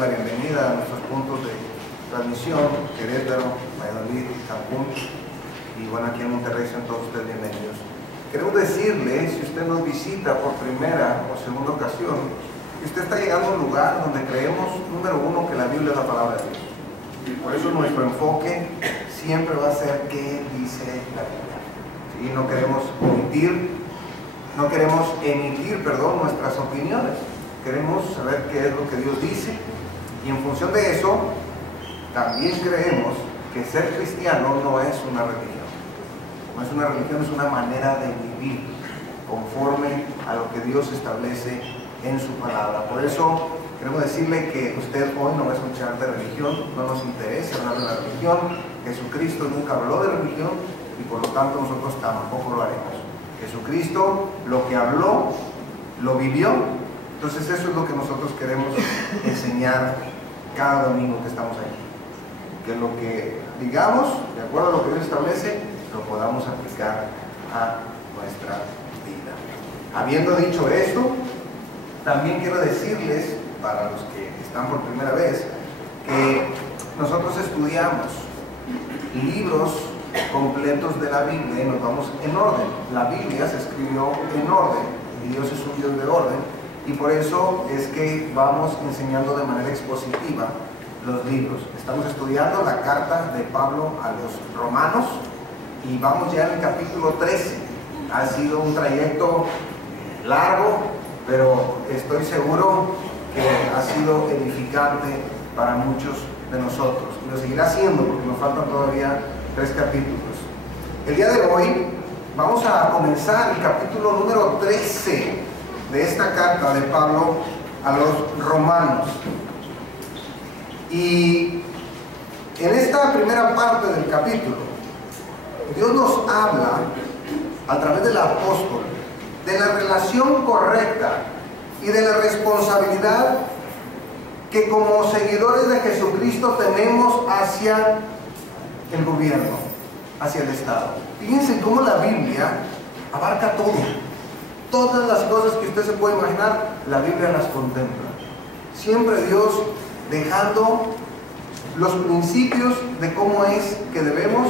La bienvenida a nuestros puntos de transmisión, Querétaro, Valladolid, Cancún y bueno, aquí en Monterrey son todos ustedes bienvenidos. Queremos decirle, si usted nos visita por primera o segunda ocasión, que usted está llegando a un lugar donde creemos, número uno, que la Biblia es la palabra de Dios. Y por eso nuestro enfoque siempre va a ser qué dice la Biblia. ¿Sí? No queremos emitir nuestras opiniones. Queremos saber qué es lo que Dios dice. Y en función de eso, también creemos que ser cristiano no es una religión. No es una religión, es una manera de vivir conforme a lo que Dios establece en su palabra. Por eso queremos decirle que usted hoy no va a escuchar de religión, no nos interesa hablar de la religión. Jesucristo nunca habló de religión y por lo tanto nosotros tampoco lo haremos. Jesucristo lo que habló, lo vivió. Entonces eso es lo que nosotros queremos enseñar cada domingo que estamos aquí. Que lo que digamos, de acuerdo a lo que Dios establece, lo podamos aplicar a nuestra vida. Habiendo dicho esto, también quiero decirles, para los que están por primera vez, que nosotros estudiamos libros completos de la Biblia y nos vamos en orden. La Biblia se escribió en orden y Dios es un Dios de orden. Y por eso es que vamos enseñando de manera expositiva los libros. Estamos estudiando la carta de Pablo a los romanos y vamos ya en el capítulo 13. Ha sido un trayecto largo, pero estoy seguro que ha sido edificante para muchos de nosotros. Y lo seguirá siendo porque nos faltan todavía 3 capítulos. El día de hoy vamos a comenzar el capítulo número 13 de esta carta de Pablo a los romanos. Y en esta primera parte del capítulo, Dios nos habla a través del apóstol de la relación correcta y de la responsabilidad que como seguidores de Jesucristo tenemos hacia el gobierno, hacia el Estado. Fíjense cómo la Biblia abarca todo. Todas las cosas que usted se puede imaginar, la Biblia las contempla. Siempre Dios dejando los principios de cómo es que debemos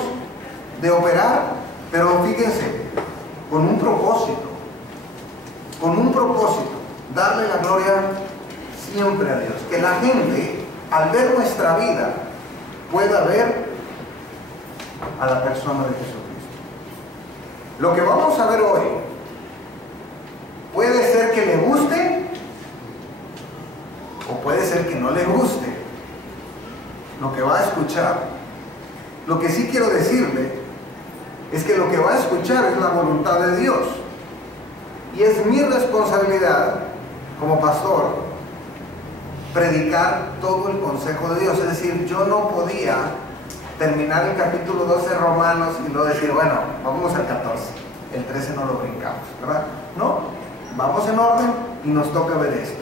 de operar, pero fíjense, con un propósito, darle la gloria siempre a Dios. Que la gente, al ver nuestra vida, pueda ver a la persona de Jesucristo. Lo que vamos a ver hoy puede ser que le guste o puede ser que no le guste lo que va a escuchar. Lo que sí quiero decirle es que lo que va a escuchar es la voluntad de Dios y es mi responsabilidad como pastor predicar todo el consejo de Dios. Es decir, yo no podía terminar el capítulo 12 de Romanos y no decir, bueno, vamos al 14, el 13 no lo brincamos, ¿verdad? No. Vamos en orden y nos toca ver esto.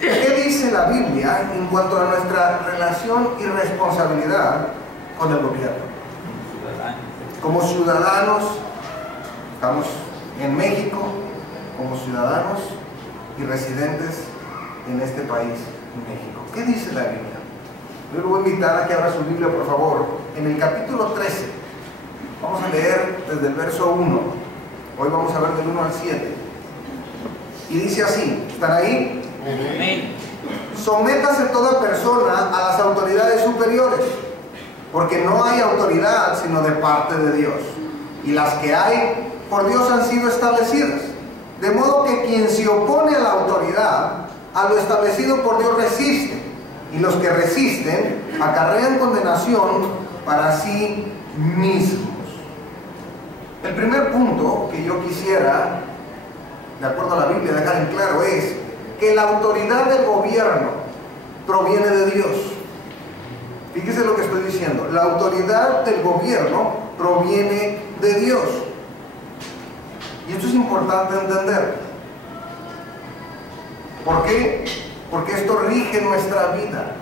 ¿Qué dice la Biblia en cuanto a nuestra relación y responsabilidad con el gobierno? Como ciudadanos, estamos en México, como ciudadanos y residentes en este país, México. ¿Qué dice la Biblia? Yo le voy a invitar a que abra su Biblia, por favor, en el capítulo 13. Vamos a leer desde el verso 1. Hoy vamos a ver del 1 al 7. Y dice así, ¿están ahí? Amén. Sométase toda persona a las autoridades superiores, porque no hay autoridad sino de parte de Dios, y las que hay por Dios han sido establecidas. De modo que quien se opone a la autoridad, a lo establecido por Dios resiste, y los que resisten acarrean condenación para sí mismos. El primer punto que yo quisiera, de acuerdo a la Biblia, dejar en claro es que la autoridad del gobierno proviene de Dios. Fíjese lo que estoy diciendo. La autoridad del gobierno proviene de Dios. Y esto es importante entender. ¿Por qué? Porque esto rige nuestra vida.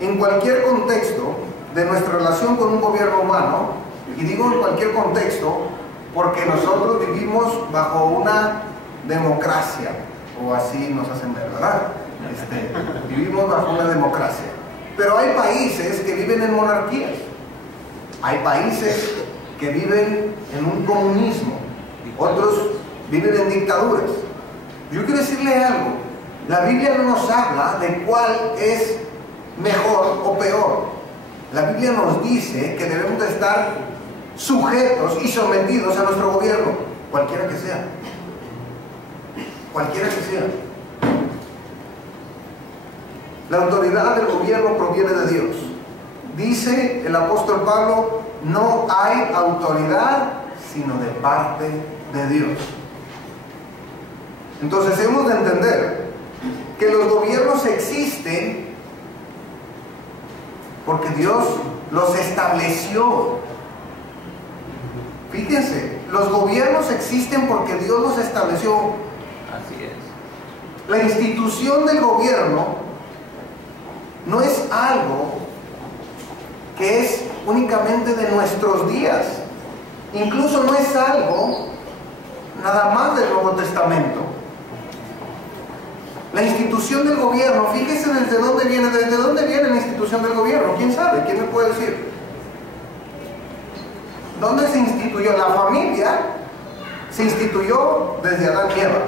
En cualquier contexto de nuestra relación con un gobierno humano, y digo en cualquier contexto, porque nosotros vivimos bajo una democracia, o así nos hacen ver, ¿verdad? Vivimos bajo una democracia. Pero hay países que viven en monarquías. Hay países que viven en un comunismo. Otros viven en dictaduras. Yo quiero decirle algo. La Biblia no nos habla de cuál es mejor o peor. La Biblia nos dice que debemos de estar sujetos y sometidos a nuestro gobierno, cualquiera que sea. Cualquiera que sea. La autoridad del gobierno proviene de Dios. Dice el apóstol Pablo, no hay autoridad sino de parte de Dios. Entonces hemos de entender que los gobiernos existen porque Dios los estableció. Fíjense, los gobiernos existen porque Dios los estableció. Así es. La institución del gobierno no es algo que es únicamente de nuestros días. Incluso no es algo nada más del Nuevo Testamento. La institución del gobierno, fíjese desde dónde viene. ¿Desde dónde viene la institución del gobierno? ¿Quién sabe? ¿Quién me puede decir? ¿Dónde se instituyó? La familia se instituyó desde Adán y Eva.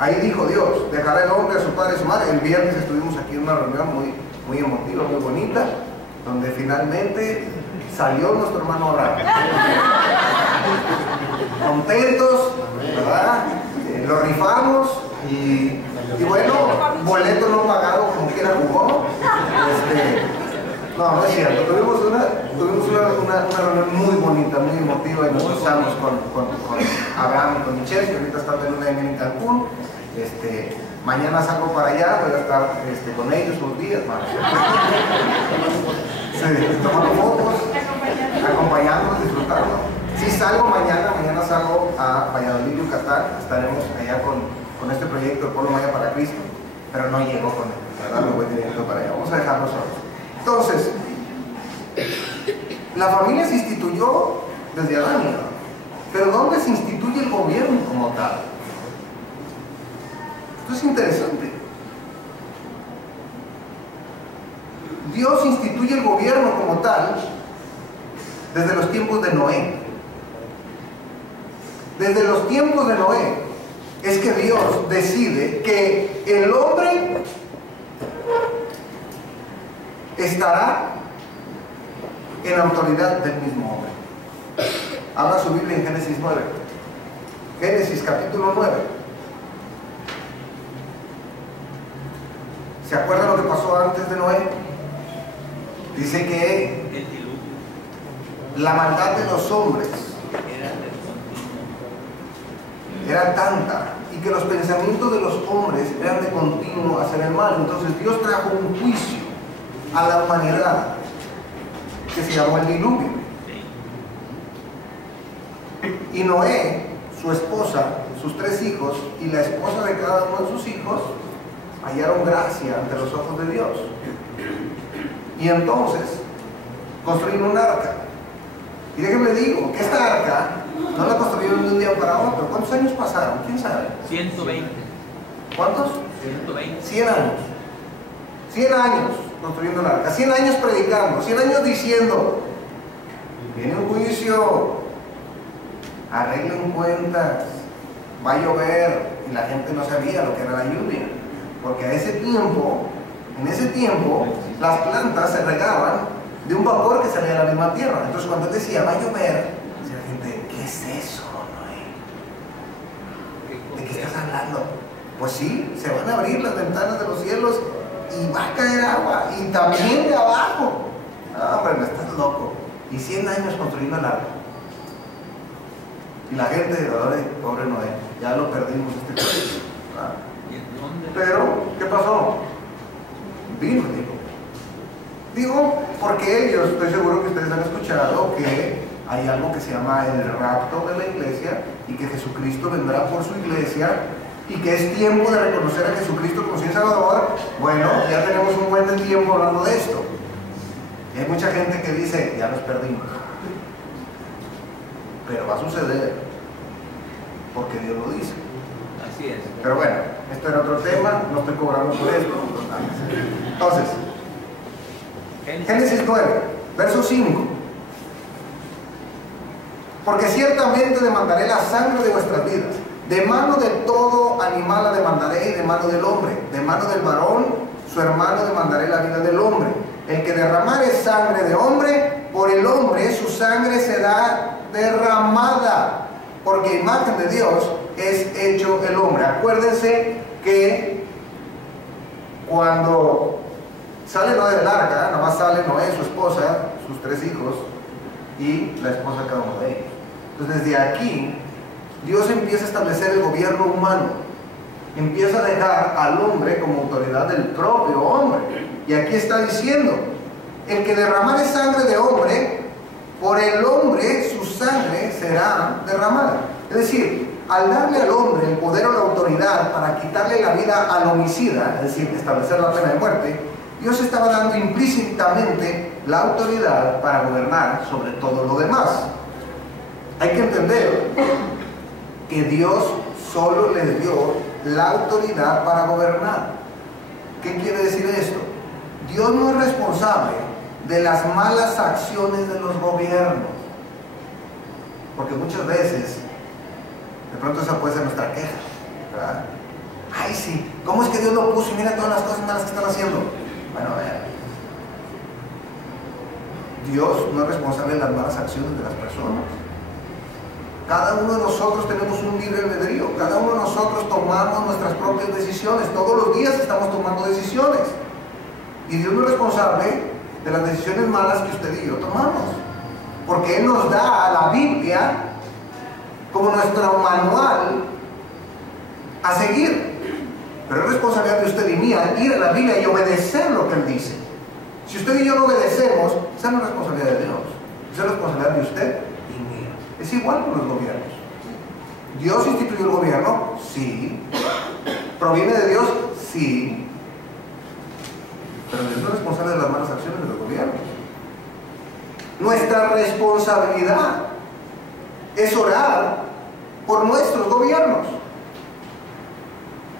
Ahí dijo Dios, dejará el hombre a su padre y a su madre. El viernes estuvimos aquí en una reunión muy emotiva, muy bonita, donde finalmente salió nuestro hermano Abraham. Contentos, ¿verdad? Lo rifamos y bueno, boleto no pagado como quiera jugó. No es cierto, tuvimos una reunión muy bonita, muy emotiva y nos pasamos con Abraham y con Michelle, que ahorita están en una en Cancún. Mañana salgo para allá, voy a estar con ellos unos días más. Tomando fotos, acompañándonos, disfrutando. Si salgo mañana salgo a Valladolid, Yucatán, estaremos allá con este proyecto de Pueblo Maya para Cristo, pero no llego con él, ¿verdad? Me voy directo para allá, vamos a dejarlo solos. Entonces, la familia se instituyó desde Adán y Eva, pero ¿dónde se instituye el gobierno como tal? Esto es interesante. Dios instituye el gobierno como tal desde los tiempos de Noé. Desde los tiempos de Noé es que Dios decide que el hombre estará en autoridad del mismo hombre. Habla su Biblia en Génesis 9. Génesis capítulo 9. ¿Se acuerdan lo que pasó antes de Noé? Dice que la maldad de los hombres era tanta y que los pensamientos de los hombres eran de continuo hacer el mal. Entonces Dios trajo un juicio a la humanidad que se llamó el diluvio. Y Noé, su esposa, sus 3 hijos y la esposa de cada uno de sus hijos hallaron gracia ante los ojos de Dios. Y entonces construyeron un arca. Y déjenme digo que esta arca no la construyeron de un día para otro. ¿Cuántos años pasaron? ¿Quién sabe? 120. ¿Cuántos? 120. 100 años. 100 años construyendo el arca. 100 años predicando. 100 años diciendo: viene un juicio, arreglen cuentas, va a llover. Y la gente no sabía lo que era la lluvia, porque en ese tiempo las plantas se regaban de un vapor que salía de la misma tierra. Entonces cuando él decía va a llover, decía la gente: ¿qué es eso, Noé? ¿De qué estás hablando? Pues sí, se van a abrir las ventanas de los cielos y va a caer agua, y también de abajo. No, hombre, no estás loco. Y 100 años construyendo el arca. Y la gente, pobre Noé, ya lo perdimos este proyecto. Pero, ¿qué pasó? Vino, digo, porque ellos, estoy seguro que ustedes han escuchado que hay algo que se llama el rapto de la iglesia, y que Jesucristo vendrá por su iglesia, y que es tiempo de reconocer a Jesucristo como Señor y Salvador. Bueno, ya tenemos un buen tiempo hablando de esto. Y hay mucha gente que dice: ya nos perdimos. Pero va a suceder, porque Dios lo dice. Así es. Pero bueno, esto era otro tema, no estoy cobrando por esto. Entonces, Génesis 9, verso 5. Porque ciertamente demandaré la sangre de vuestras vidas. De mano de todo animal la demandaré y de mano del hombre. De mano del varón, su hermano, demandaré la vida del hombre. El que derramare sangre de hombre, por el hombre su sangre será derramada. Porque imagen de Dios es hecho el hombre. Acuérdense que cuando sale Noé del arca, nada más sale Noé, su esposa, sus 3 hijos y la esposa de cada uno de ellos. Entonces desde aquí Dios empieza a establecer el gobierno humano, empieza a dejar al hombre como autoridad del propio hombre. Y aquí está diciendo, el que derramare sangre de hombre, por el hombre su sangre será derramada. Es decir, al darle al hombre el poder o la autoridad para quitarle la vida al homicida, es decir, establecer la pena de muerte, Dios estaba dando implícitamente la autoridad para gobernar sobre todo lo demás. Hay que entender que Dios solo les dio la autoridad para gobernar. ¿Qué quiere decir esto? Dios no es responsable de las malas acciones de los gobiernos, porque muchas veces, de pronto esa puede ser nuestra queja, ¿verdad? Ay, sí, ¿cómo es que Dios lo puso y mira todas las cosas malas que están haciendo? Bueno, a ver, Dios no es responsable de las malas acciones de las personas. Cada uno de nosotros tenemos un libre albedrío, cada uno de nosotros tomamos nuestras propias decisiones, todos los días estamos tomando decisiones. Y Dios no es responsable de las decisiones malas que usted y yo tomamos, porque Él nos da la Biblia como nuestro manual a seguir. Pero es responsabilidad de usted y mía ir a la Biblia y obedecer lo que Él dice. Si usted y yo no obedecemos, esa no es responsabilidad de Dios, esa es responsabilidad de usted y mía. Es igual con los gobiernos. ¿Dios instituyó el gobierno? Sí. ¿Proviene de Dios? Sí. Pero Dios no es responsable de las malas acciones de los gobiernos. Nuestra responsabilidad es orar por nuestros gobiernos.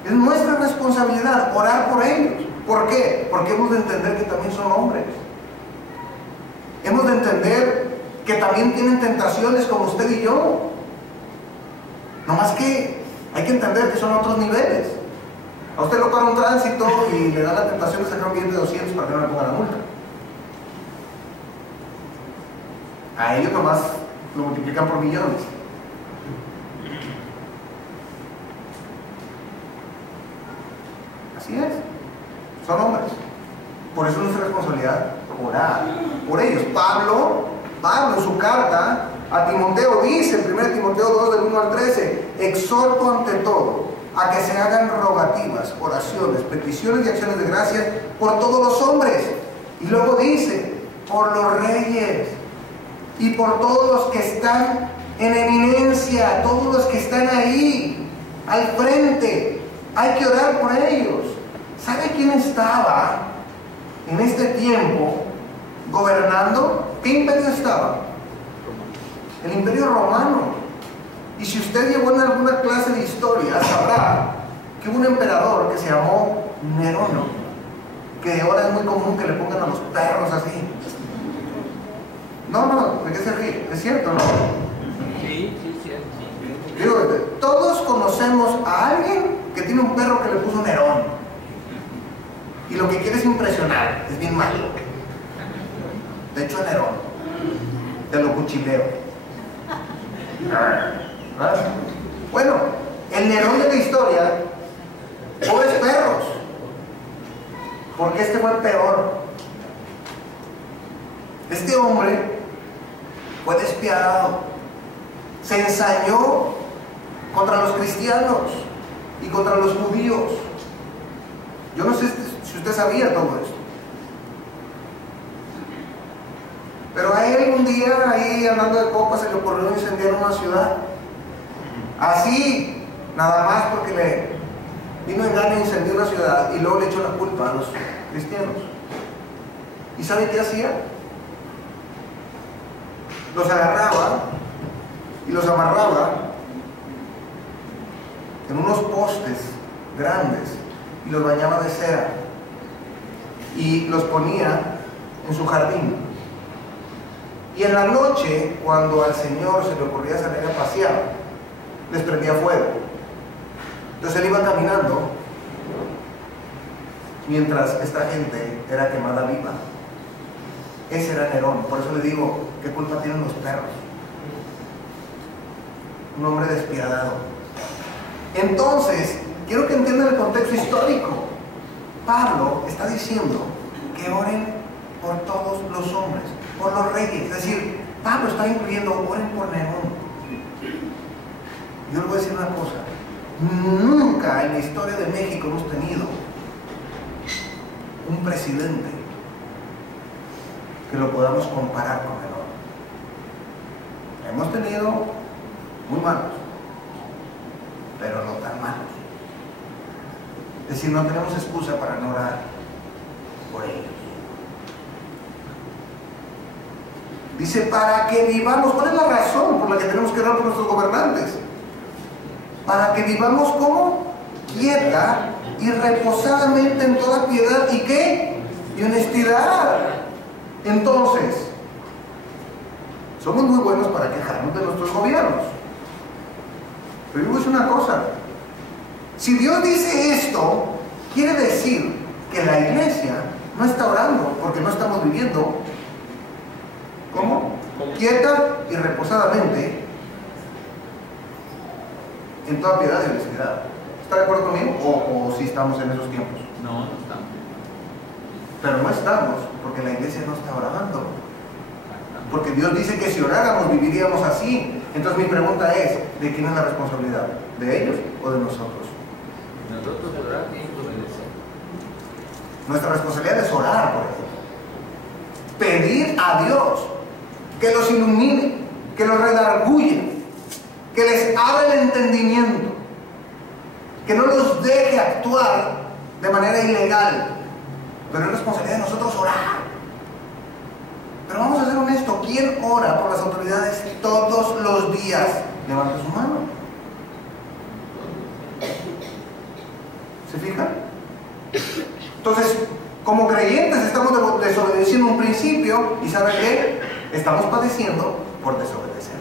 Es nuestra responsabilidad orar por ellos. ¿Por qué? Porque hemos de entender que también son hombres. Hemos de entender que también tienen tentaciones como usted y yo. No más que hay que entender que son otros niveles. A usted lo para un tránsito y le da la tentación de sacar un billete de 200 para que no le pongan la multa. A ellos nomás lo multiplican por millones. Así es. Son hombres. Por eso es nuestra responsabilidad orar por ellos. Pablo en su carta a Timoteo dice, en 1 Timoteo 2, del 1 al 13, exhorto ante todo a que se hagan rogativas, oraciones, peticiones y acciones de gracias por todos los hombres. Y luego dice, por los reyes y por todos los que están en eminencia, todos los que están ahí, al frente. Hay que orar por ellos. ¿Sabe quién estaba en este tiempo gobernando? ¿Qué imperio estaba? El Imperio Romano. Y si usted llevó en alguna clase de historia, sabrá que hubo un emperador que se llamó Nerón, que ahora es muy común que le pongan a los perros así. No, ¿de qué se ríe? ¿Es cierto, no? Sí. Digo, todos conocemos a alguien que tiene un perro que le puso Nerón. Y lo que quiere es impresionar, es bien malo. De hecho, Nerón, te lo cuchileo. Bueno, el Nerón de la historia, pobres perros, porque este fue peor. Este hombre fue despiadado, se ensañó contra los cristianos y contra los judíos. Yo no sé si usted sabía todo esto, pero a él un día ahí andando de copas se le ocurrió incendiar una ciudad, así, nada más porque le vino en gana de incendiar una ciudad y luego le echó la culpa a los cristianos. ¿Y sabe qué hacía? Los agarraba y los amarraba en unos postes grandes y los bañaba de cera y los ponía en su jardín. Y en la noche, cuando al Señor se le ocurría salir a pasear, les prendía fuego. Entonces él iba caminando mientras esta gente era quemada viva. Ese era Nerón. Por eso le digo, ¿qué culpa tienen los perros? Un hombre despiadado. Entonces, quiero que entiendan el contexto histórico. Pablo está diciendo que oren por todos los hombres, por los reyes. Es decir, Pablo está incluyendo, oren por Nerón. Yo les voy a decir una cosa. Nunca en la historia de México hemos tenido un presidente que lo podamos comparar con Nerón. Hemos tenido muy malos, pero no tan malos. Es decir, no tenemos excusa para no orar por ellos. Dice, para que vivamos. ¿Cuál es la razón por la que tenemos que orar por nuestros gobernantes? Para que vivamos como quieta y reposadamente en toda piedad y ¿qué? Y honestidad. Entonces, somos muy buenos para quejarnos de nuestros gobiernos. Pero yo voy a decir una cosa. Si Dios dice esto, quiere decir que la iglesia no está orando porque no estamos viviendo ¿cómo? Quieta y reposadamente en toda piedad y honestidad. ¿Está de acuerdo conmigo? ¿O si estamos en esos tiempos? No, no estamos. Pero no estamos porque la iglesia no está orando. Porque Dios dice que si oráramos viviríamos así. Entonces mi pregunta es, ¿de quién es la responsabilidad? ¿De ellos o de nosotros? Nosotros orar y obedecer. Nuestra responsabilidad es orar, por ejemplo. Pedir a Dios que los ilumine, que los redarguya, que les abra el entendimiento, que no los deje actuar de manera ilegal. Pero es responsabilidad de nosotros orar. Pero vamos a ser honestos, ¿quién ora por las autoridades todos los días? Levante su mano. ¿Se fijan? Entonces, como creyentes estamos desobedeciendo un principio y ¿saben qué? Estamos padeciendo por desobedecer.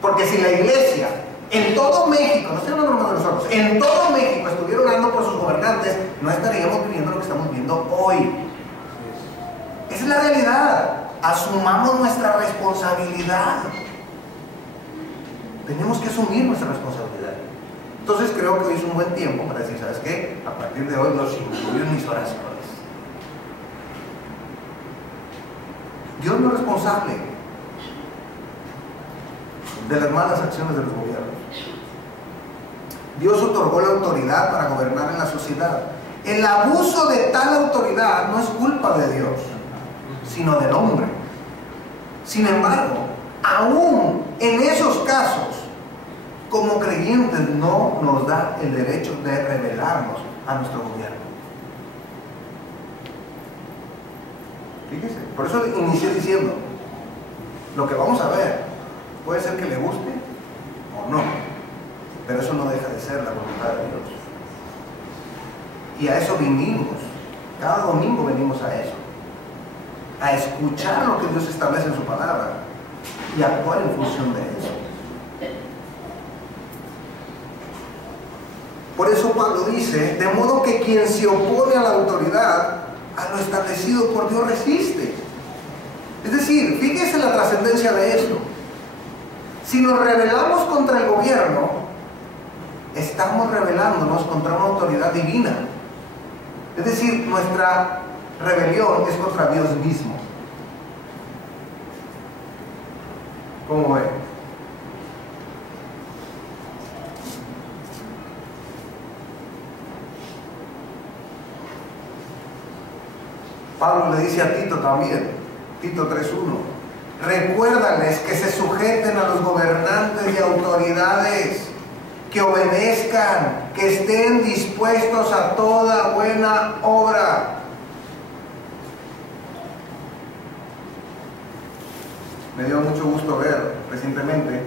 Porque si la iglesia en todo México, no estoy hablando de nosotros, en todo México estuviera orando por sus gobernantes, no estaríamos viviendo lo que estamos viendo hoy. Esa es la realidad. Asumamos nuestra responsabilidad. Tenemos que asumir nuestra responsabilidad. Entonces creo que hoy es un buen tiempo para decir, ¿sabes qué? A partir de hoy los incluyo en mis oraciones. Dios no es responsable de las malas acciones de los gobiernos. Dios otorgó la autoridad para gobernar en la sociedad. El abuso de tal autoridad no es culpa de Dios, sino del hombre. Sin embargo, aún en esos casos, como creyentes no nos da el derecho de rebelarnos a nuestro gobierno. Fíjese, por eso inicié diciendo, lo que vamos a ver puede ser que le guste o no, pero eso no deja de ser la voluntad de Dios. Y a eso vinimos, cada domingo venimos a eso, a escuchar lo que Dios establece en su palabra y actuar en función de eso. Por eso Pablo dice, de modo que quien se opone a la autoridad, a lo establecido por Dios resiste. Es decir, fíjese la trascendencia de esto. Si nos rebelamos contra el gobierno, estamos rebelándonos contra una autoridad divina. Es decir, nuestra rebelión es contra Dios mismo. ¿Cómo ven? Pablo le dice a Tito también, Tito 3:1, recuérdales que se sujeten a los gobernantes y autoridades, que obedezcan, que estén dispuestos a toda buena obra. Me dio mucho gusto ver recientemente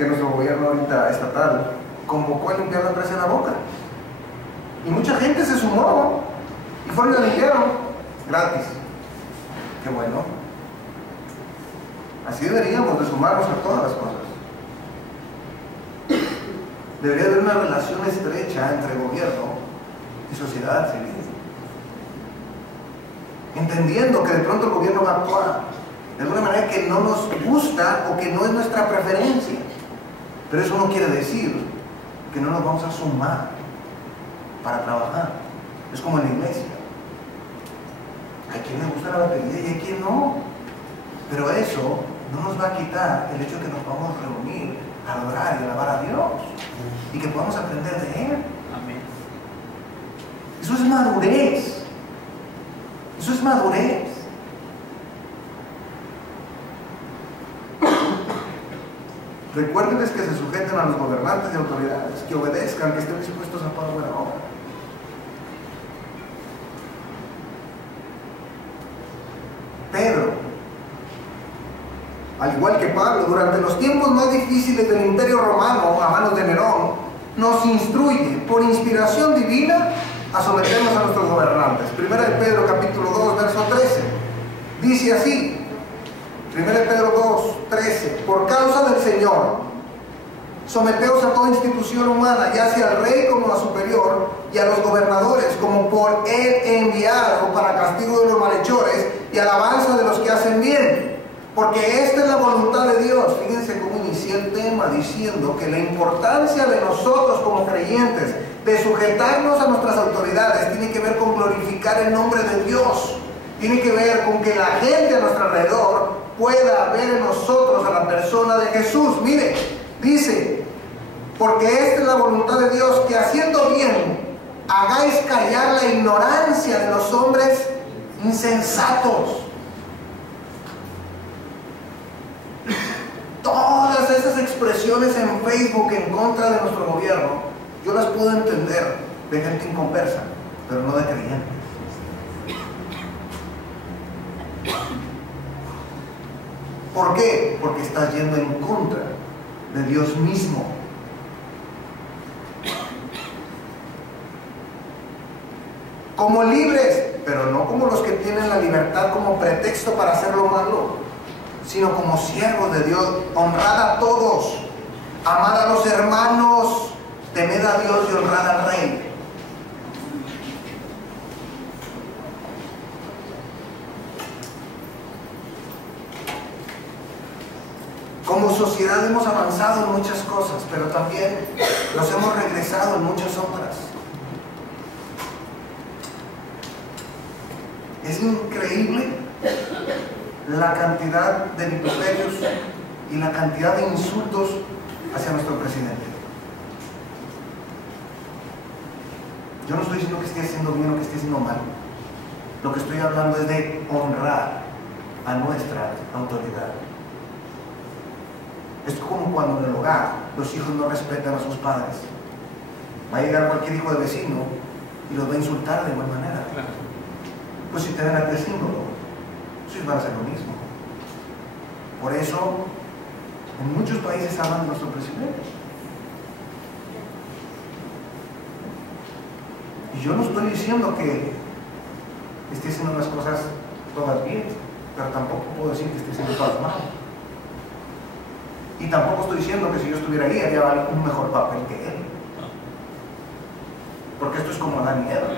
que nuestro gobierno ahorita estatal convocó a limpiar la presa de la Boca. Y mucha gente se sumó y fueron y la limpiaron gratis. Qué bueno. Así deberíamos de sumarnos a todas las cosas. Debería haber una relación estrecha entre gobierno y sociedad civil. Entendiendo que de pronto el gobierno va a actuar de alguna manera que no nos gusta o que no es nuestra preferencia. Pero eso no quiere decir que no nos vamos a sumar para trabajar. Es como en la iglesia. Hay quien le gusta la batería y hay quien no. Pero eso no nos va a quitar el hecho de que nos podamos reunir, adorar y alabar a Dios. Y que podamos aprender de Él. Amén. Eso es madurez. Eso es madurez. Recuérdenles que se sujeten a los gobernantes y autoridades, que obedezcan, que estén dispuestos a toda buena obra. Pedro, al igual que Pablo, durante los tiempos más difíciles del Imperio Romano, a manos de Nerón, nos instruye por inspiración divina a someternos a nuestros gobernantes. Primera de Pedro, capítulo 2, verso 13. Dice así, Primera de Pedro 2, 13. Por causa del Señor, someteos a toda institución humana, ya sea al rey como a superior, y a los gobernadores, como por él enviado para castigo de los malhechores y alabanza de los que hacen bien. Porque esta es la voluntad de Dios. Fíjense cómo inicié el tema diciendo que la importancia de nosotros como creyentes de sujetarnos a nuestras autoridades tiene que ver con glorificar el nombre de Dios. Tiene que ver con que la gente a nuestro alrededor pueda ver en nosotros a la persona de Jesús. Mire, dice, porque esta es la voluntad de Dios, que haciendo bien hagáis callar la ignorancia de los hombres insensatos. Todas esas expresiones en Facebook en contra de nuestro gobierno, yo las puedo entender de gente inconversa, pero no de creyentes. ¿Por qué? Porque estás yendo en contra de Dios mismo. Como libres, pero no como los que tienen la libertad como pretexto para hacer lo malo, sino como siervos de Dios. Honrad a todos, amad a los hermanos, temed a Dios y honrad al Rey. Como sociedad hemos avanzado en muchas cosas, pero también nos hemos regresado en muchas otras. Es increíble la cantidad de vituperios y la cantidad de insultos hacia nuestro presidente. Yo no estoy diciendo que esté haciendo bien o que esté haciendo mal. Lo que estoy hablando es de honrar a nuestra autoridad. Es como cuando en el hogar los hijos no respetan a sus padres. Va a llegar cualquier hijo de vecino y los va a insultar de igual manera. Pues si te ven a ti haciéndolo, ellos van a hacer lo mismo. Por eso, en muchos países hablan de nuestro presidente. Y yo no estoy diciendo que esté haciendo las cosas todas bien, pero tampoco puedo decir que esté haciendo todas mal. Y tampoco estoy diciendo que si yo estuviera ahí haría un mejor papel que él. Porque esto es como Adán y Eva.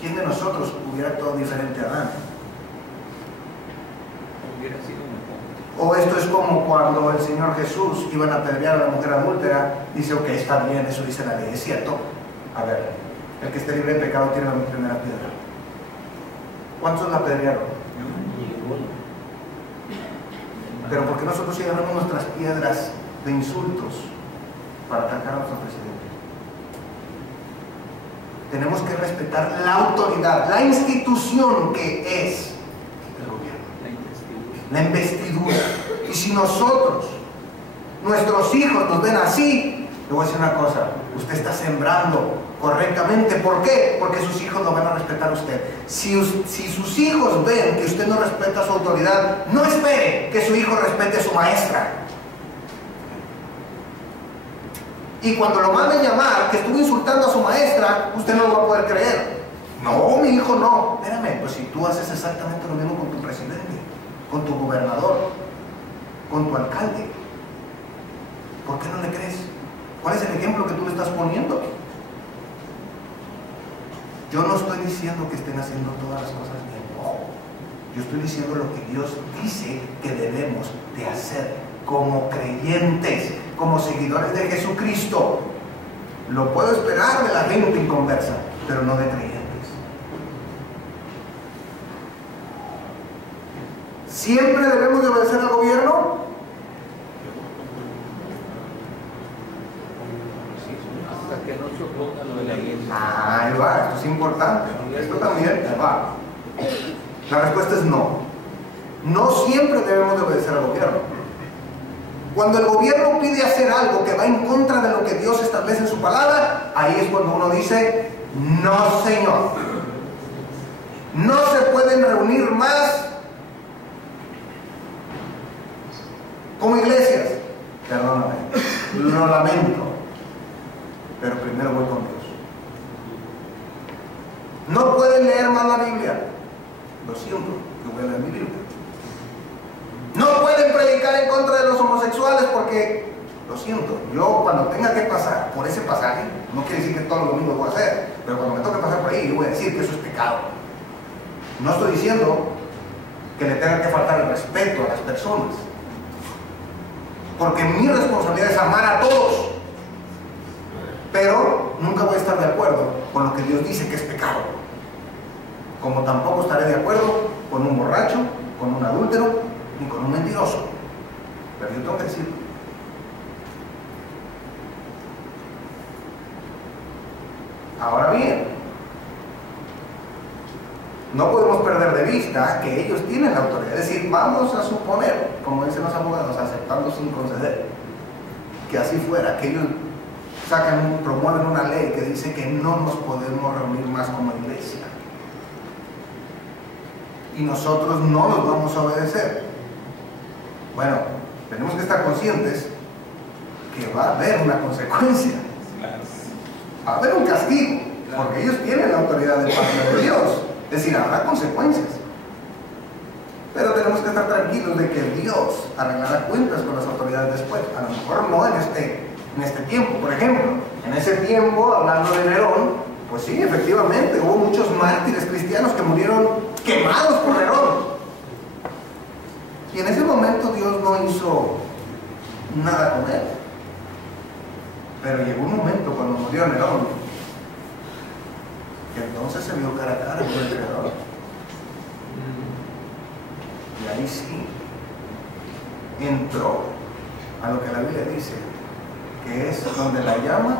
¿Quién de nosotros hubiera actuado diferente a Adán? Hubiera sido mejor. O esto es como cuando el Señor Jesús iban a apedrear a la mujer adúltera. Dice, ok, está bien, eso dice la ley, es cierto. A ver, el que esté libre de pecado tiene la primera piedra. ¿Cuántos la apedrearon? Pero ¿por qué nosotros llevamos nuestras piedras de insultos para atacar a nuestro presidente? Tenemos que respetar la autoridad, la institución que es el gobierno, la investidura. Y si nosotros, nuestros hijos nos ven así, le voy a decir una cosa, usted está sembrando correctamente. ¿Por qué? Porque sus hijos lo van a respetar a usted. Si sus hijos ven que usted no respeta a su autoridad, no espere que su hijo respete a su maestra. y cuando lo manden llamar, que estuvo insultando a su maestra, usted no lo va a poder creer. No, mi hijo, no. Espérame, pues si tú haces exactamente lo mismo con tu presidente, con tu gobernador, con tu alcalde, ¿por qué no le crees? ¿Cuál es el ejemplo que tú le estás poniendo? Yo no estoy diciendo que estén haciendo todas las cosas bien, no. Yo estoy diciendo lo que Dios dice que debemos de hacer como creyentes, como seguidores de Jesucristo. Lo puedo esperar de la gente inconversa, pero no de creyentes. ¿Siempre debemos de obedecer al gobierno? Hasta que no se oponga lo de la iglesia. Ahí va, esto es importante. Esto también, ahí va. La respuesta es no. No siempre debemos de obedecer al gobierno. Cuando el gobierno pide hacer algo que va en contra de lo que Dios establece en su palabra, ahí es cuando uno dice, no, Señor. No se pueden reunir más como iglesias. Perdóname, lo lamento, pero primero voy con Dios. No pueden leer más la Biblia. Lo siento, que voy a leer mi Biblia. No pueden predicar en contra de los homosexuales porque, lo siento, yo cuando tenga que pasar por ese pasaje, no quiere decir que todos los domingos voy a hacer, pero cuando me toque pasar por ahí, yo voy a decir que eso es pecado. No estoy diciendo que le tenga que faltar el respeto a las personas, porque mi responsabilidad es amar a todos, pero nunca voy a estar de acuerdo con lo que Dios dice que es pecado, como tampoco estaré de acuerdo con un borracho, con un adúltero, ni con un mentiroso, pero yo tengo que decirlo. Ahora bien, no podemos perder de vista que ellos tienen la autoridad. Es decir, vamos a suponer, como dicen los abogados, aceptando sin conceder, que así fuera, que ellos promueven una ley que dice que no nos podemos reunir más como iglesia. Y nosotros no los vamos a obedecer. Bueno, tenemos que estar conscientes que va a haber una consecuencia. Va a haber un castigo, porque ellos tienen la autoridad de parte de Dios. Es decir, habrá consecuencias. Pero tenemos que estar tranquilos de que Dios arreglará cuentas con las autoridades después. A lo mejor no en este tiempo. Por ejemplo, en ese tiempo, hablando de Nerón, pues sí, efectivamente, hubo muchos mártires cristianos que murieron quemados por Nerón. Y en ese momento Dios no hizo nada con él. Pero llegó un momento cuando murió Nerón, que entonces se vio cara a cara con el Creador. Y ahí sí entró a lo que la Biblia dice, que es donde la llama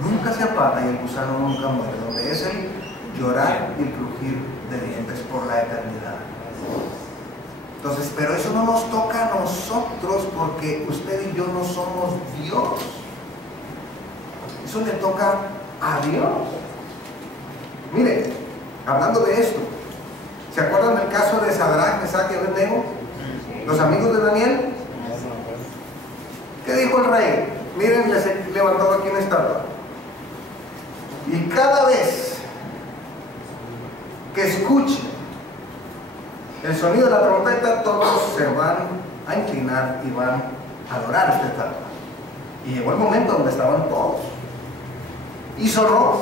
nunca se apaga y el gusano nunca muere, donde es el llorar y el crujir de dientes por la eternidad. Entonces, pero eso no nos toca a nosotros, porque usted y yo no somos Dios. Eso le toca a Dios. Mire, hablando de esto, ¿se acuerdan del caso de Sadrach, Mesach y Abednego? Los amigos de Daniel. ¿Qué dijo el rey? Miren, les he levantado aquí una estatua. Y cada vez que escuchen el sonido de la trompeta, todos se van a inclinar y van a adorar esta estatua. Y llegó el momento donde estaban todos. Y sonó,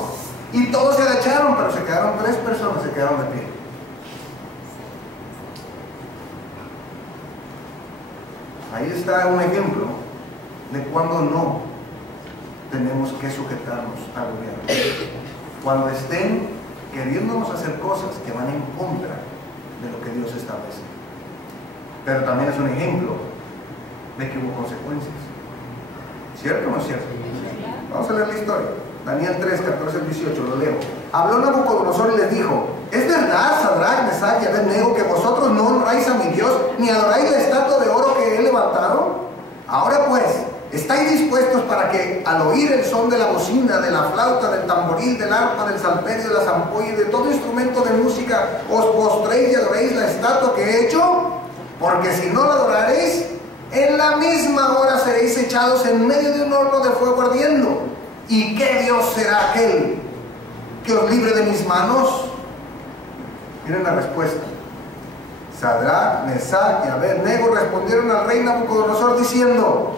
y todos se agacharon, pero se quedaron 3 personas, se quedaron de pie. Ahí está un ejemplo de cuando no tenemos que sujetarnos al gobierno. Cuando estén queriéndonos hacer cosas que van en contra de lo que Dios establece. Pero también es un ejemplo de que hubo consecuencias. ¿Cierto o no es cierto? Vamos a leer la historia. Daniel 3, 14 al 18, lo leo. Habló Nabucodonosor y les dijo: ¿es verdad, Sadrach, Mesach y Abednego, que vosotros no honráis a mi Dios, ni adoráis la estatua de oro que he levantado? Ahora pues, ¿estáis dispuestos para que, al oír el son de la bocina, de la flauta, del tamboril, del arpa, del salterio, de la zampolla y de todo instrumento de música, os postréis y adoréis la estatua que he hecho? Porque si no la adoraréis, en la misma hora seréis echados en medio de un horno de fuego ardiendo. ¿Y qué Dios será aquel que os libre de mis manos? Miren la respuesta. Sadrach, Mesach y Abed-Nego respondieron al rey Nabucodonosor diciendo: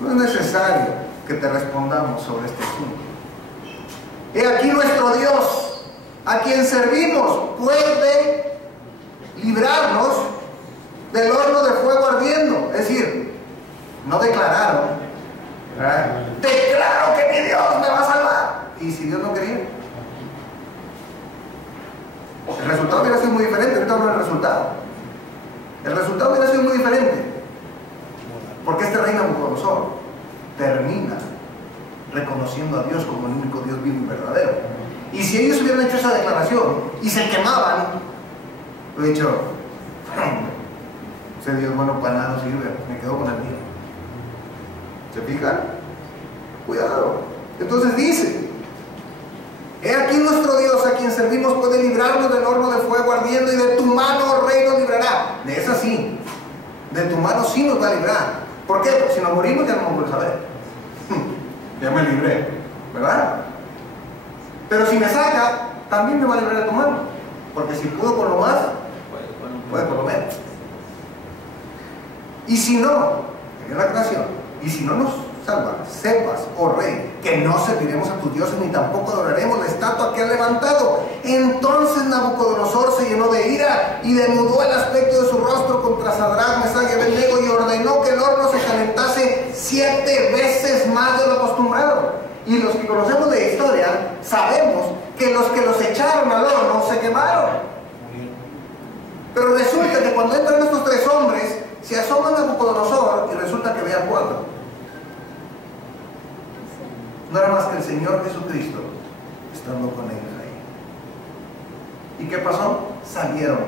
no es necesario que te respondamos sobre este asunto. He aquí nuestro Dios, a quien servimos, puede librarnos del horno de fuego ardiendo. Es decir, no declararon, ¿verdad? Declaro que mi Dios me va a salvar. ¿Y si Dios no quería? El resultado hubiera sido muy diferente. Ahorita no el resultado. El resultado hubiera sido muy diferente. Porque este rey Nabucodonosor termina reconociendo a Dios como el único Dios vivo y verdadero. Y si ellos hubieran hecho esa declaración y se quemaban, lo he dicho, ese Dios bueno para nada no sirve, me quedo con el mío. ¿Se fijan? Cuidado. Entonces dice: he aquí nuestro Dios, a quien servimos, puede librarnos del horno de fuego ardiendo, y de tu mano, oh rey, nos librará. De esa sí, de tu mano sí nos va a librar. ¿Por qué? Porque si nos morimos ya no vamos a volver a saber. Ya me libré, ¿verdad? Pero si me saca, también me va a librar de tu mano. Porque si pudo con lo más, puede con lo menos. Y si no, en la creación, y si no nos salva, sepas, oh rey, que no serviremos a tus dioses, ni tampoco adoraremos la estatua que has levantado. Entonces Nabucodonosor se llenó de ira y denudó el aspecto de su rostro contra Sadrach, Mesach y Abed-Nego, y ordenó que el horno se calentase 7 veces más de lo acostumbrado. Y los que conocemos de historia sabemos que los echaron al horno se quemaron. Pero resulta que cuando entran estos 3 hombres, se asoma Nabucodonosor y resulta que ve a 4. No era más que el Señor Jesucristo estando con ellos ahí. ¿Y qué pasó? Salieron.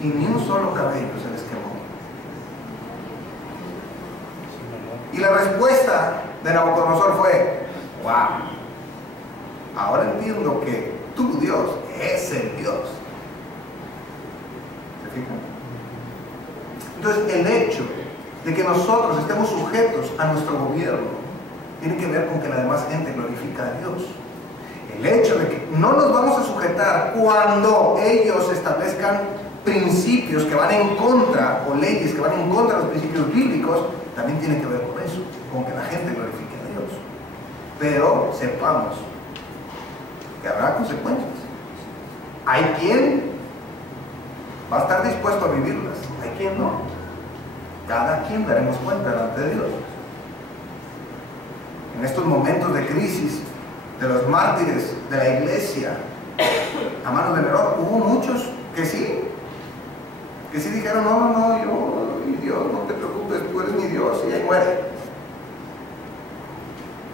Y ni un solo cabello se les quemó. Y la respuesta de Nabucodonosor fue: wow, ahora entiendo que tu Dios es el Dios. ¿Se fijan? Entonces el hecho de que nosotros estemos sujetos a nuestro gobierno tiene que ver con que la demás gente glorifica a Dios. El hecho de que no nos vamos a sujetar cuando ellos establezcan principios que van en contra, o leyes que van en contra de los principios bíblicos, también tiene que ver con eso, con que la gente glorifique a Dios. Pero sepamos que habrá consecuencias. Hay quien va a estar dispuesto a vivirlas, hay quien no. Cada quien daremos cuenta delante de Dios. En estos momentos de crisis de los mártires de la iglesia a manos de Nerón, hubo muchos que sí dijeron: no, yo, mi Dios, no te preocupes, tú eres mi Dios, y ahí muere.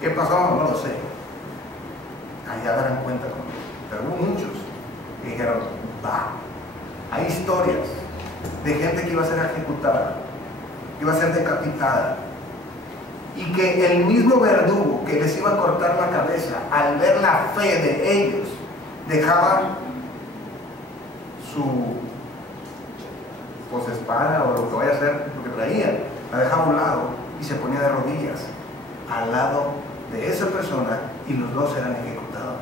¿Qué pasó? No lo sé. Allá darán cuenta conmigo. Pero hubo muchos que dijeron: va. Hay historias de gente que iba a ser ejecutada, que iba a ser decapitada, y que el mismo verdugo que les iba a cortar la cabeza, al ver la fe de ellos, dejaba su espada o lo que vaya a ser, lo que traía, la dejaba a un lado y se ponía de rodillas al lado de esa persona, y los dos eran ejecutados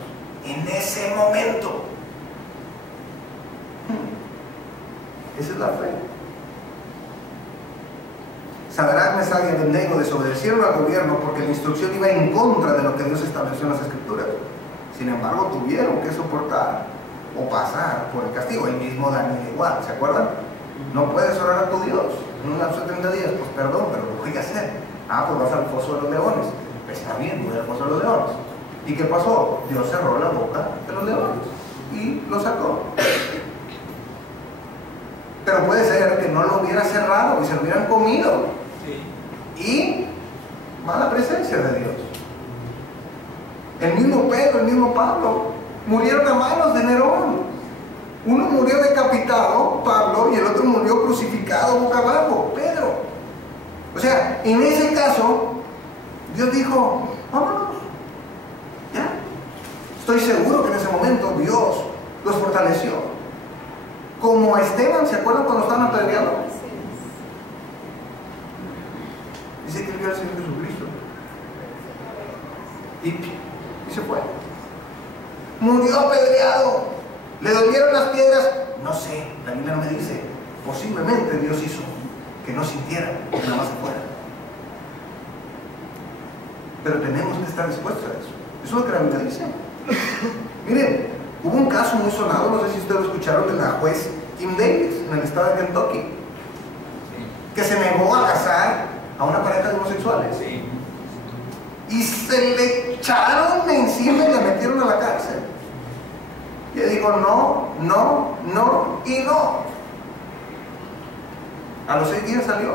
en ese momento. Esa es la fe. Sadrach, Mesach y Abed-Nego desobedecieron al gobierno porque la instrucción iba en contra de lo que Dios estableció en las Escrituras. Sin embargo, tuvieron que soportar o pasar por el castigo. El mismo Daniel igual, ¿se acuerdan? No puedes orar a tu Dios en un lapso de 30 días. Pues perdón, pero lo voy a hacer. Pues vas al foso de los leones. Está bien, voy al foso de los leones. ¿Y qué pasó? Dios cerró la boca de los leones y lo sacó. Pero puede ser que no lo hubiera cerrado y se lo hubieran comido. Y va la presencia de Dios. El mismo Pedro, el mismo Pablo murieron a manos de Nerón. Uno murió decapitado, Pablo, y el otro murió crucificado boca abajo, Pedro. O sea, en ese caso Dios dijo: vámonos, ya. Estoy seguro que en ese momento Dios los fortaleció. Como a Esteban, ¿se acuerdan cuando estaban apedreando? confiar al Señor Jesucristo. Y se fue. Murió apedreado. ¿Le dolieron las piedras? No sé, la Biblia no me dice. Posiblemente Dios hizo que no sintiera, que nada más se fuera. Pero tenemos que estar dispuestos a eso. Eso es lo que la Biblia dice. Miren, hubo un caso muy sonado, no sé si ustedes lo escucharon, de la juez Kim Davis en el estado de Kentucky, que se negó a casar a una pareja de homosexuales. Y se le echaron encima y la metieron a la cárcel. Y ella dijo no, no, no y no. A los 6 días salió.